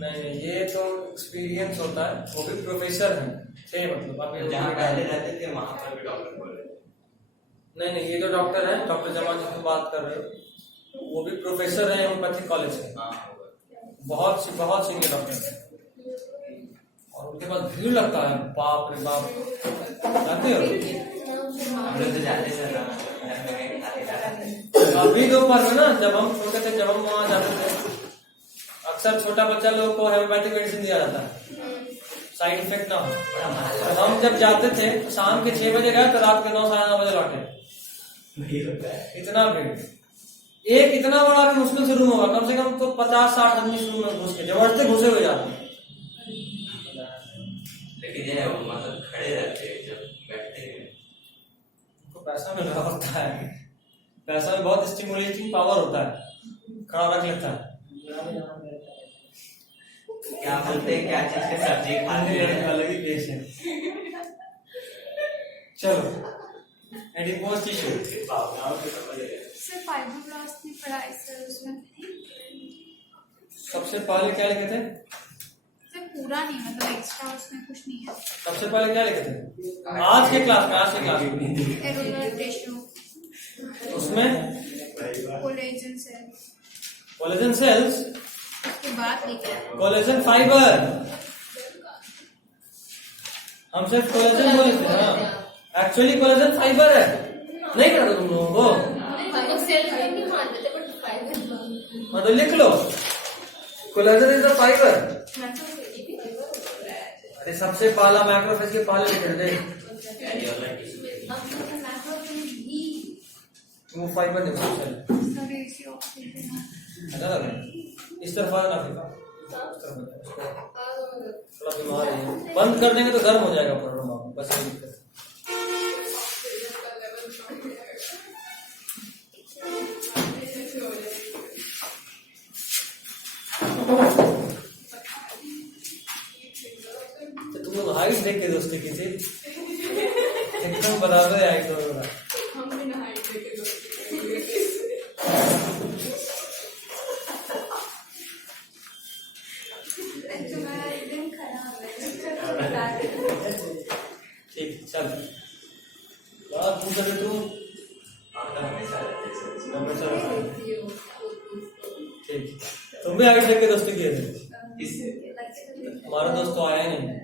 नहीं ये तो एक्सपीरियंस होता है, वो भी प्रोफेसर हैं थे, मतलब आप ये जहाँ पहले रहते थे वहाँ पर भी डॉक्टर बोले थे। नहीं ये जो डॉक्टर है, डॉक्टर जमाल जिसकी बात कर रहे हो, वो भी प्रोफेसर है होम्योपैथिक कॉलेज से, बहुत सीनियर डॉक्टर है, और उनके पास भीड़ लगता है, बाप रे बाप। जाते हो? हम लोग तो जाते सर, अभी दोपहर में ना, जब हम छोटे थे, जब हम वहाँ जाते थे, अक्सर छोटा बच्चा लोगों को हेमोपैथिक मेडिसिन दिया जाता है, साइड इफेक्ट ना हो। तो हम जब जाते थे तो शाम के 6 बजे गए तो रात के 9 साढ़े 9 बजे लौटे। इतना भीड़, एक इतना बड़ा भी मुश्किल से रूम होगा, कम से कम तो 50-60 आदमी रूम में घुस के जबरदस्ती घुसे हुए जाते हैं। लेकिन ये मतलब खड़े रहते हैं, जब बैठते हैं उनको पैसा मिल रहा होता है, पैसा में बहुत स्टिमुलेटिंग पावर होता है, खड़ा रख लेता है। क्या बोलते हैं, क्या चीज के सब्जी खाते हैं, अलग ही देश है। चलो एडिपोज टिश्यू, सर फाइब्रोब्लास्ट की पढ़ाई सर उसमें सबसे पहले क्या लिखे थे? सर पूरा नहीं, मतलब एक्स्ट्रा उसमें कुछ नहीं है। सबसे पहले क्या लिखे थे? आज के क्लास में, आज के क्लास में एरोलर टिश्यू, उसमें कोलेजन सेल, कोलेजन सेल्स, उसके बाद लिखा है कोलेजन फाइबर। हम सिर्फ कोलेजन बोले थे ना, एक्चुअली कोलेजन फाइबर है, नहीं पता तुम लोगों को? हम लोग सेल नहीं मानते थे, बट फाइबर मतलब लिख लो, कोलेजन इज द फाइबर। अरे सबसे पहला मैक्रोफेज के पहले लिखे थे, ये वाला टिश्यू वो फाइबर नहीं है ना लगे इस तरफ आ ना फिर थोड़ा बीमार है बंद कर देंगे तो गर्म हो जाएगा प्रॉब्लम आप बस ये दिक्कत तो तुम लोग हाइट देख के दोस्ती की थी एकदम बराबर है हाइट दोनों का ठीक चल तू कर तू ठीक तुम भी हाइट देख के दोस्ती किए थे हमारा दोस्त तो आया नहीं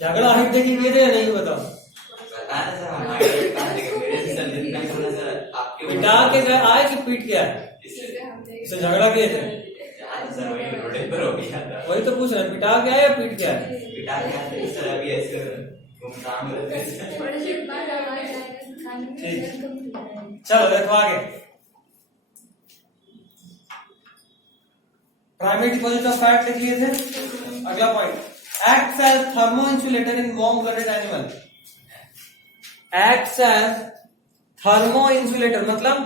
झगड़ा हाइट देखी किए थे या नहीं बताओ पिटा के गए आए कि पीट के आए इससे झगड़ा किए थे वही तो पूछ रहे पिटा के आए या पीट के आए ठीक चलो देखो आगे प्राइमरी डिपॉजिट ऑफ फैट लिख लिए थे अगला point acts as thermo insulator in warm blooded animal acts as thermo insulator मतलब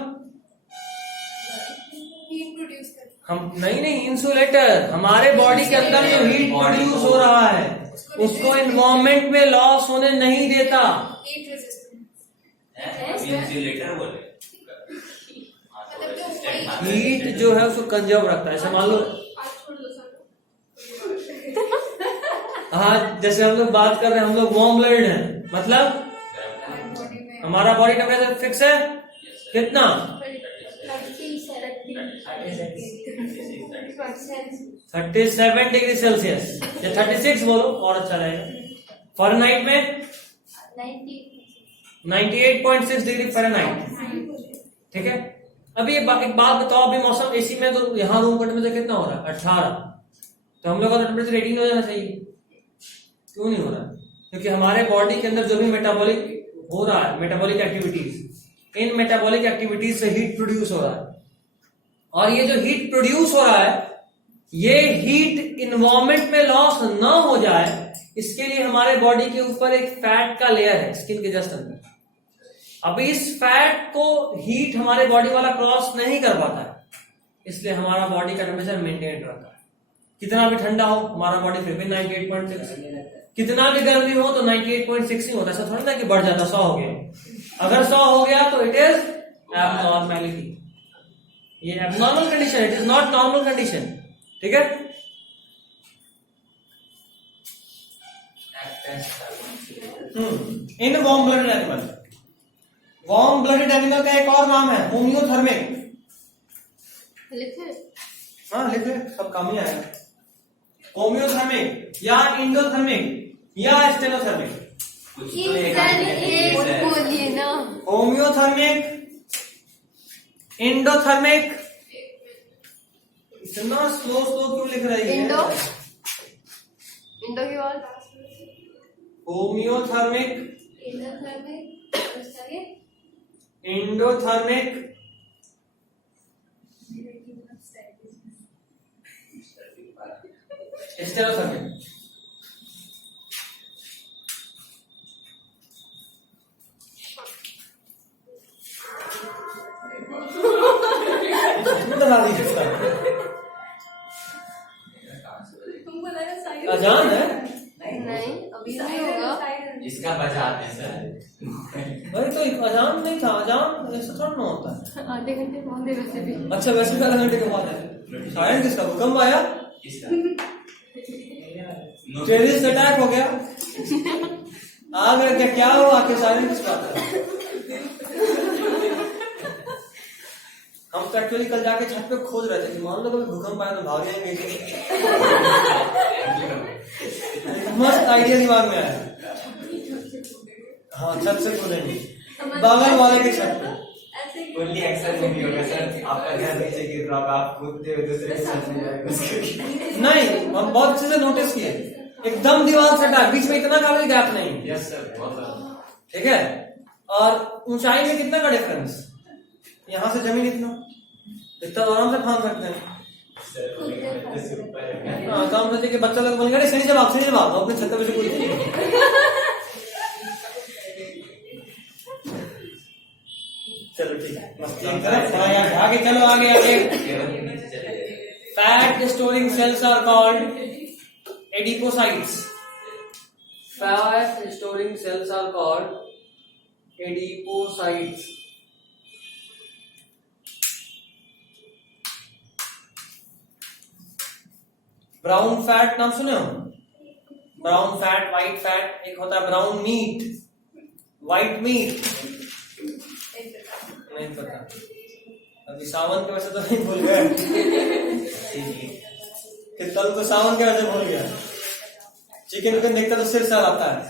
हीट प्रोड्यूस कर हम नहीं इंसुलेटर हमारे बॉडी के अंदर जो हीट प्रोड्यूस हो रहा है उसको एनवायरमेंट में लॉस होने नहीं देता हीट रेजिस्टेंस हीट जो है उसको कंजर्व रखता है ऐसे मान लो हाँ जैसे हम लोग बात कर रहे हैं हम लोग वार्म ब्लडेड हैं मतलब हमारा बॉडी टेम्परेचर फिक्स है कितना 37 डिग्री सेल्सियस या 36 बोलो और अच्छा रहेगा फ़ारेनहाइट में 98.6 डिग्री फ़ारेनहाइट ठीक है अभी एक बात बताओ अभी मौसम एसी में तो यहाँ रूम का टेम्परेचर कितना हो रहा है 18 तो हम लोग का टेम्परेचर 18 हो जाना चाहिए क्यों नहीं हो रहा क्योंकि हमारे बॉडी के अंदर जो भी मेटाबॉलिक हो रहा है metabolic activities in metabolic activities से हीट प्रोड्यूस हो रहा है और ये जो हीट प्रोड्यूस हो रहा है ये हीट इन्वायरमेंट में लॉस ना हो जाए इसके लिए हमारे बॉडी के ऊपर एक फैट का लेयर है स्किन के जस्ट अंदर अब इस फैट को हीट हमारे बॉडी वाला क्रॉस नहीं कर पाता है इसलिए हमारा बॉडी का टेम्परेचर मेंटेन रहता है कितना भी ठंडा हो हमारा बॉडी फिर भी 98.6 कितना भी गर्मी हो तो 98.6 ही होता है ऐसा थोड़ा ना कि बढ़ जाता 100 हो गया अगर 100 हो गया तो इट इज एबनॉर्मैलिटी ये abnormal condition it is not normal condition ठीक है इन warm blooded animal warm blooded animal का एक और नाम है होम्योथर्मिक हाँ लिख ले सब काम ही आएगा होम्योथर्मिक या इंडोथर्मिक या स्टेनोथर्मिक बोलिए ना होम्योथर्मिक इंडोथर्मिक इतना स्लो क्यों लिख रही है इंडो की बात होम्योथर्मिक इंडोथर्मिक स्टेनोथर्मिक अजान है नहीं अभी नहीं होगा इसका बजाते हैं सर भाई तो अजान नहीं था अजान ऐसा थोड़ा ना होता है आधे घंटे पौधे वैसे भी अच्छा वैसे भी आधे घंटे के बाद है शायद किसका भूकंप आया टेररिस्ट अटैक हो गया आग लग गया क्या हुआ आके साइलेंट किस बात है हम तो एक्चुअली कल जाके छत पे खोज रहे थे कि मान लो कभी भूकंप आया तो भागेंगे मस्त आइडिया दिमाग में आया हाँ छत से खोदेंगे बगल वाले के छत पे ओनली एक्शन में भी होगा सर आपका घर नीचे गिर रहा होगा आप कूदते हुए दूसरे के साथ में जाएगा नहीं हम बहुत अच्छे से नोटिस किए एकदम दीवार से अटैच, बीच में इतना का भी गैप नहीं, यस सर, बहुत ज्यादा। ठीक है। और ऊंचाई में कितना का डिफरेंस, यहाँ से जमीन इतना आराम से फान सकते हैं। हाँ, काम करते कि बच्चा लोग बोलेंगे सीढ़ी जब आप अपने छत पे से कूद। चलो ठीक है, आगे चलो, आगे। Fat storing cells are called adipocytes. Fat storing cells are called adipocytes. Brown fat नाम सुने हो? ब्राउन फैट, व्हाइट फैट, एक होता है ब्राउन मीट, व्हाइट मीट, नहीं पता। अभी सावन के वजह से तो नहीं भूल गए कि कल तो सावन के वजह से भूल गया। चिकन विकन देखता तो सिर सर आता है,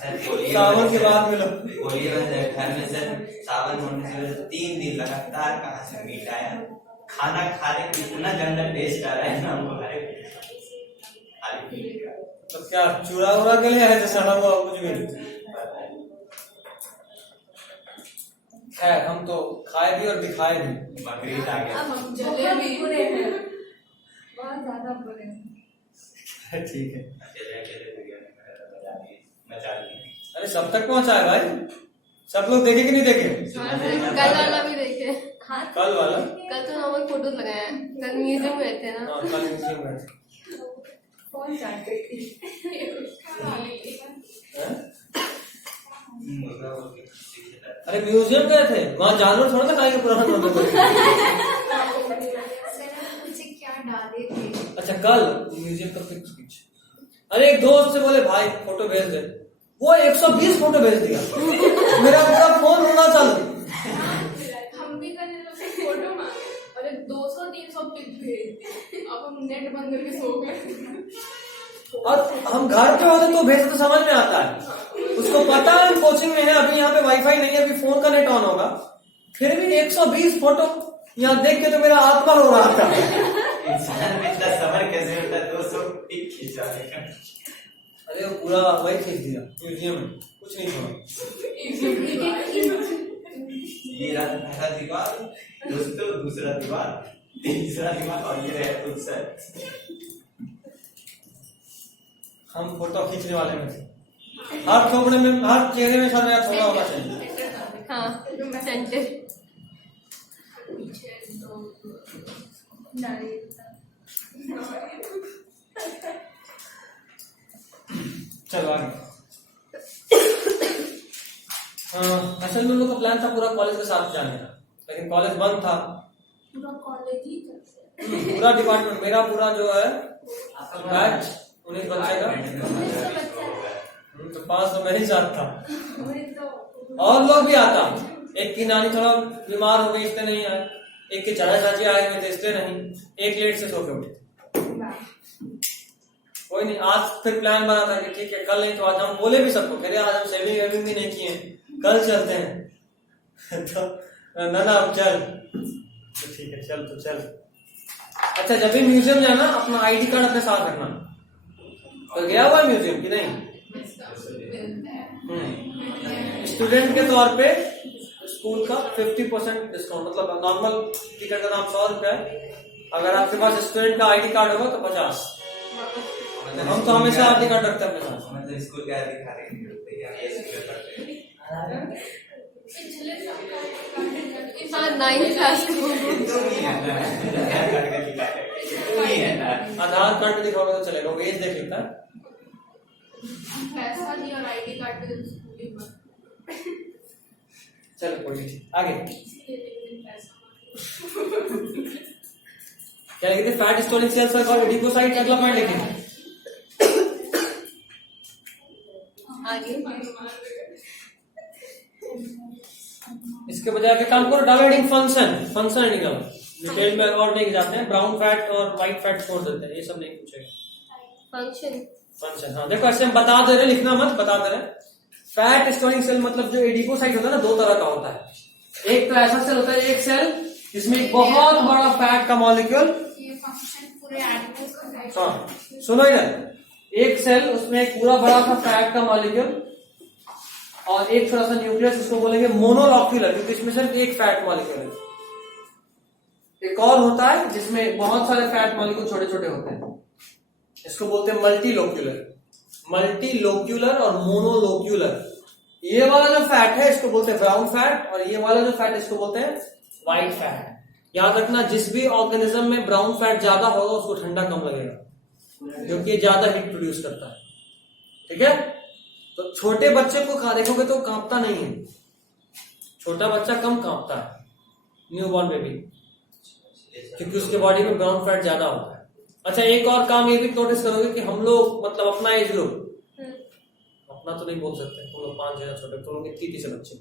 सावन के बाद मिलो। घर में सर सावन होने से 3 दिन लगातार कहाँ से मीट आया, खाना खा रहे इतना गंदा टेस्ट आ रहा है ना हमारे। तो क्या चूड़ा उड़ा के लिए है जो सड़ा हुआ कुछ भी? खैर हम तो खाए भी और दिखाए भी। बकरीद आ गया। अब हम जलेबी बुरे हैं, बहुत ज्यादा बुरे हैं। ठीक है, मचा दी। अरे सब तक पहुंचा है भाई, सब लोग देखे कि नहीं देखे? कल वाला भी देखे। हाँ, कल वाला, कल तो हम फोटोज लगाया, कल म्यूजियम गए थे ना। हाँ कल म्यूजियम गए थे। कौन चाट गई थी? अरे म्यूजियम गए थे, वहाँ जानवर थोड़ा ना खाएंगे पुराना मुझे क्या डाले थे? अच्छा कल म्यूजियम का पिक्च। अरे एक दोस्त से बोले भाई फोटो भेज दे, वो 120 फोटो भेज दिया। मेरा पूरा फोन होना चालू। हम भी करने लगे फोटो में, अरे 200-300 पिक भेज दी। अब हम नेट बंद करके सो गए। और हम घर पे होते तो भेजते तो समझ में आता है, उसको पता है कोचिंग में है, अभी यहाँ पे वाईफाई नहीं है, अभी फोन का नेट ऑन होगा, फिर भी 120 फोटो यहाँ देख के तो मेरा आत्मा रो रहा था। इंसान में इतना सबर कैसे होता है 200 पिक खिंचाने का? अरे वो पूरा वही खींच दिया म्यूजियम में, कुछ नहीं छोड़ा। ये रहा पहला दीवार, दोस्तों दूसरा दीवार, तीसरा दीवार और ये रहे खुद सर। हम फोटो खींचने वाले में थे, हर थोपड़े में, हर चेहरे में सर मेरा थोड़ा होना चाहिए। हाँ, सेंटर। चलो आगे। असल में हम लोग का प्लान था पूरा कॉलेज के साथ जाने का, लेकिन कॉलेज बंद था। पूरा कॉलेज ही पूरा डिपार्टमेंट, मेरा पूरा जो है बैच 19 बच्चे का, तो 5 तो मैं ही साथ था, और लोग भी आता। एक की नानी थोड़ा बीमार हो गई इसलिए नहीं आए, एक के चाचा चाची आए हुए थे इसलिए नहीं, एक लेट से सो के उठे। कोई नहीं, आज फिर प्लान बना था कि ठीक है कल नहीं तो आज। हम बोले भी सबको, कह रहे आज हम सेविंग वेविंग भी नहीं किए, कल चलते हैं। तो ना अब चल, तो ठीक है चल तो चल। अच्छा जब भी म्यूजियम जाना अपना आईडी कार्ड अपने साथ रखना। तो गया हुआ म्यूजियम कि नहीं? स्टूडेंट के तौर पे स्कूल का 50% डिस्काउंट, मतलब नॉर्मल टिकट का दाम 100 रुपया है, अगर आपके पास स्टूडेंट का आईडी कार्ड होगा तो 50। हम तो हमेशा आईडी कार्ड रखते हैं अपने साथ। मतलब स्कूल का दिखा रहे हाँ 9th क्लास आधार कार्ड भी दिखाओगे तो चलेगा, वो एज देख लेता है। पैसा नहीं और आईडी कार्ड पे स्कूलिंग में। चलो कोई नहीं, आगे क्या लिखे थे? फैट स्टोरिंग सेल्स और एडिपोसाइट, अगला पॉइंट लिखे आगे इसके बजाय के काम करो डाइवाइडिंग फंक्शन निकालो। डिटेल में और नहीं जाते हैं, ब्राउन फैट और व्हाइट फैट छोड़ देते हैं, ये सब नहीं पूछेगा। फंक्शन हाँ देखो ऐसे हम बता दे रहे, लिखना मत, बता दे रहे। फैट स्टोरिंग सेल मतलब जो एडिपोसाइट होता है ना, 2 तरह का होता है। एक तो ऐसा सेल होता है, एक सेल जिसमें एक बहुत बड़ा फैट का मॉलिक्यूल, ये फंक्शन पूरे एडिपोस का है। हाँ सुनो इधर, एक सेल, उसमें एक पूरा बड़ा सा फैट का मॉलिक्यूल और एक थोड़ा सा न्यूक्लियस, उसको बोलेंगे मोनोलॉक्यूलर, क्योंकि इसमें सिर्फ एक फैट मॉलिक्यूल है। एक और होता है जिसमें बहुत सारे फैट मॉलिक्यूल छोटे छोटे होते हैं, इसको बोलते हैं मल्टीलोक्यूलर। मल्टीलोक्यूलर और मोनोलोक्यूलर, ये वाला जो फैट है इसको बोलते हैं ब्राउन फैट, और ये वाला जो फैट इसको बोलते हैं व्हाइट फैट। याद रखना, जिस भी ऑर्गेनिज्म में ब्राउन फैट ज्यादा होगा उसको ठंडा कम लगेगा, क्योंकि ये ज्यादा हीट प्रोड्यूस करता है। ठीक है, तो छोटे बच्चे को देखोगे तो कांपता नहीं है, छोटा बच्चा कम कांपता है, न्यूबॉर्न बेबी, क्योंकि उसके बॉडी में ब्राउन फैट ज्यादा होता है। अच्छा, एक और काम ये भी नोटिस करोगे कि हम लोग, मतलब अपना एज ग्रुप, अपना तो नहीं बोल सकते, तुम लोग 5 जगह छोटे, तुम लोग 30 बच्चे,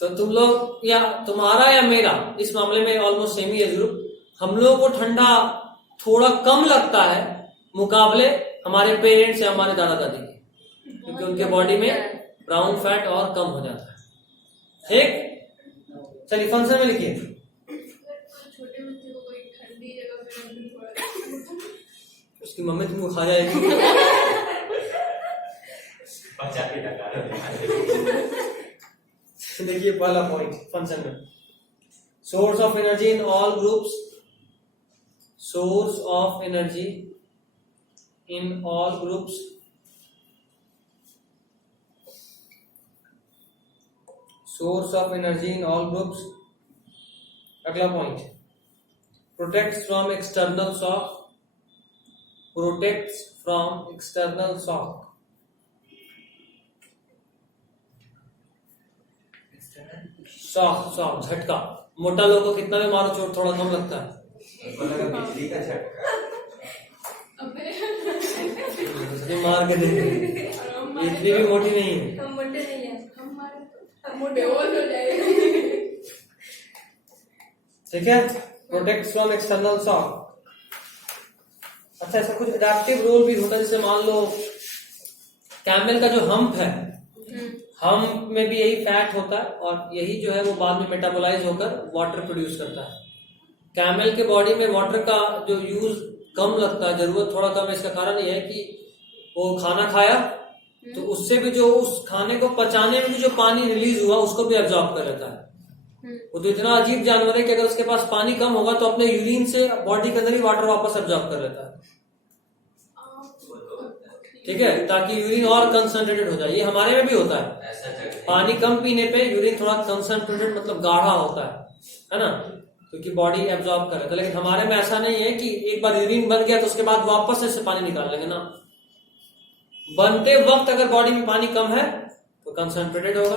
तो तुम लोग या तुम्हारा या मेरा इस मामले में ऑलमोस्ट सेम ही एज ग्रुप, हम लोगों को ठंडा थोड़ा कम लगता है मुकाबले हमारे पेरेंट्स या हमारे दादा दादी के, क्योंकि उनके बॉडी में ब्राउन फैट और कम हो जाता है। ठीक, चलिए फंक्शन में लिखिए। छोटे बच्चे को कोई ठंडी जगह पे रख दो, उसकी मम्मी तुमको खा जाएगी। बचा के लगा रहे। देखिए पहला पॉइंट फंक्शन में, source of energy in all groups, source of energy in all groups, source of energy in all groups. अगला point, protects from external shock, protects from external shock. Shock झटका, मोटा लोगों को कितना भी मारो चोट थोड़ा कम लगता है, बिजली का झटका मार के देंगे, इतनी भी मोटी नहीं है। हम मोटे नहीं है, हम मोटे हो जाएंगे। ठीक है, प्रोटेक्ट फ्रॉम एक्सटर्नल शॉक। अच्छा, ऐसा कुछ एडेप्टिव रोल भी होता है, जैसे मान लो कैमल का जो हम्प है, हम्प में भी यही फैट होता है और यही जो है वो बाद में मेटाबोलाइज होकर वाटर प्रोड्यूस करता है। कैमल के बॉडी में वाटर का जो यूज कम लगता है, जरूरत थोड़ा कम है, इसका कारण यह है कि वो खाना खाया तो उससे भी जो उस खाने को पचाने में भी जो पानी रिलीज हुआ उसको भी एब्जॉर्ब कर लेता है। वो तो इतना अजीब जानवर है कि अगर उसके पास पानी कम होगा तो अपने यूरिन से बॉडी के अंदर ही वाटर वापस एब्जॉर्ब कर लेता है। ठीक है, ताकि यूरिन और कंसंट्रेटेड हो जाए। ये हमारे में भी होता है, पानी कम पीने पे यूरिन थोड़ा कंसंट्रेटेड, मतलब गाढ़ा होता है ना, क्योंकि बॉडी एब्जॉर्ब कर लेता है। लेकिन हमारे में ऐसा नहीं है कि एक बार यूरिन बन गया तो उसके बाद वापस से पानी निकाल लेंगे ना। बनते वक्त अगर बॉडी में पानी कम है तो कंसंट्रेटेड होगा,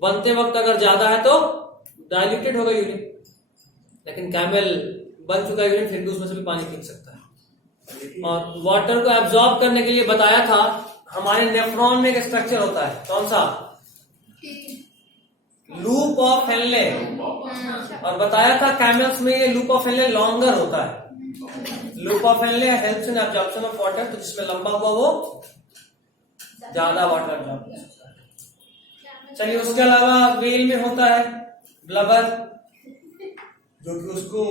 बनते वक्त अगर ज्यादा है तो डाइल्यूटेड होगा यूरिन। लेकिन कैमल बन चुका यूरिन फिर भी उसमें से भी पानी खींच सकता है। और वाटर को एब्जॉर्ब करने के लिए बताया था, हमारे नेफ्रॉन में एक स्ट्रक्चर होता है, कौन सा, लूप ऑफ हेनले, और बताया था कैमल्स में ये लूप ऑफ हेनले लॉन्गर होता है। Loop of Henle helps in absorption of water, तो जिसमें लंबा हुआ वो ज्यादा वाटर एब्जॉर्ब कर सकता है। चलिए, उसके अलावा वेल में होता है ब्लबर, जो कि उसको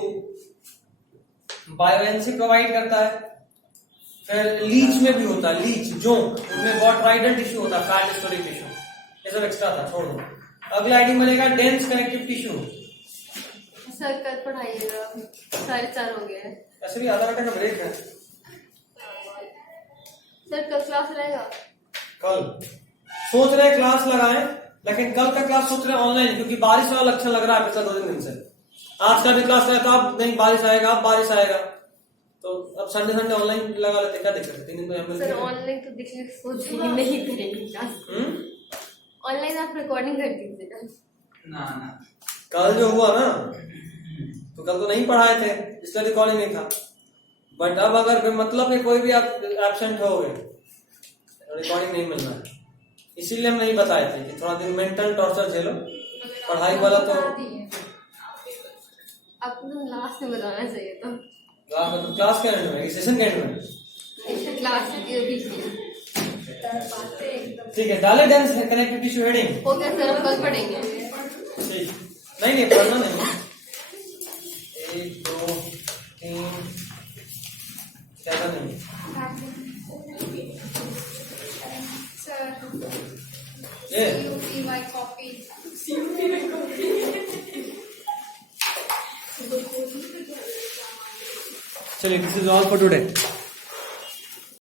बायोएनर्जी प्रोवाइड करता है। फिर लीच में भी होता है, लीच जोंक, उनमें बॉटराइडल टिश्यू होता है, फैट स्टोरेज टिश्यू। ये सब एक्स्ट्रा था, छोड़ दो। अगला आइडिया बनेगा डेंस कनेक्टिव टिश्यू। सर कल पढ़ाइएगा, 4:30 हो गया है। ऐसे भी आधा घंटे का ब्रेक है। सर कल क्लास रहेगा? कल सोच रहे क्लास लगाएं, लेकिन कल का क्लास सोच रहे ऑनलाइन, क्योंकि बारिश वाला लक्षण लग रहा है पिछले 2 दिन से। आज का भी क्लास रहता, अब नहीं बारिश आएगा, अब बारिश आएगा, तो अब संडे ऑनलाइन लगा लेते, क्या दिक्कत है? 3 दिन तो सर ऑनलाइन तो देखने की सोच ही नहीं करेंगे क्लास। ऑनलाइन आप रिकॉर्डिंग कर दीजिएगा ना। कल जो हुआ ना, तो कल तो नहीं पढ़ाए थे इसलिए रिकॉर्डिंग नहीं था, बट अब अगर मतलब में कोई भी आप एब्सेंट हो गए रिकॉर्डिंग नहीं मिलना है, इसीलिए हम नहीं बताए थे कि थोड़ा दिन मेंटल टॉर्चर झेलो। पढ़ाई वाला तो आपको लास्ट में बताना चाहिए था। तो क्लास के एंड में, सेशन के एंड में, क्लास के बीच में। ठीक है, डाले डेंस कनेक्टिव टिश्यू हेडिंग। हो गया सर, हम कल पढ़ेंगे। ठीक, नहीं पढ़ना नहीं, 1 2 3 ज्यादा नहीं। चलिए, this is all for today.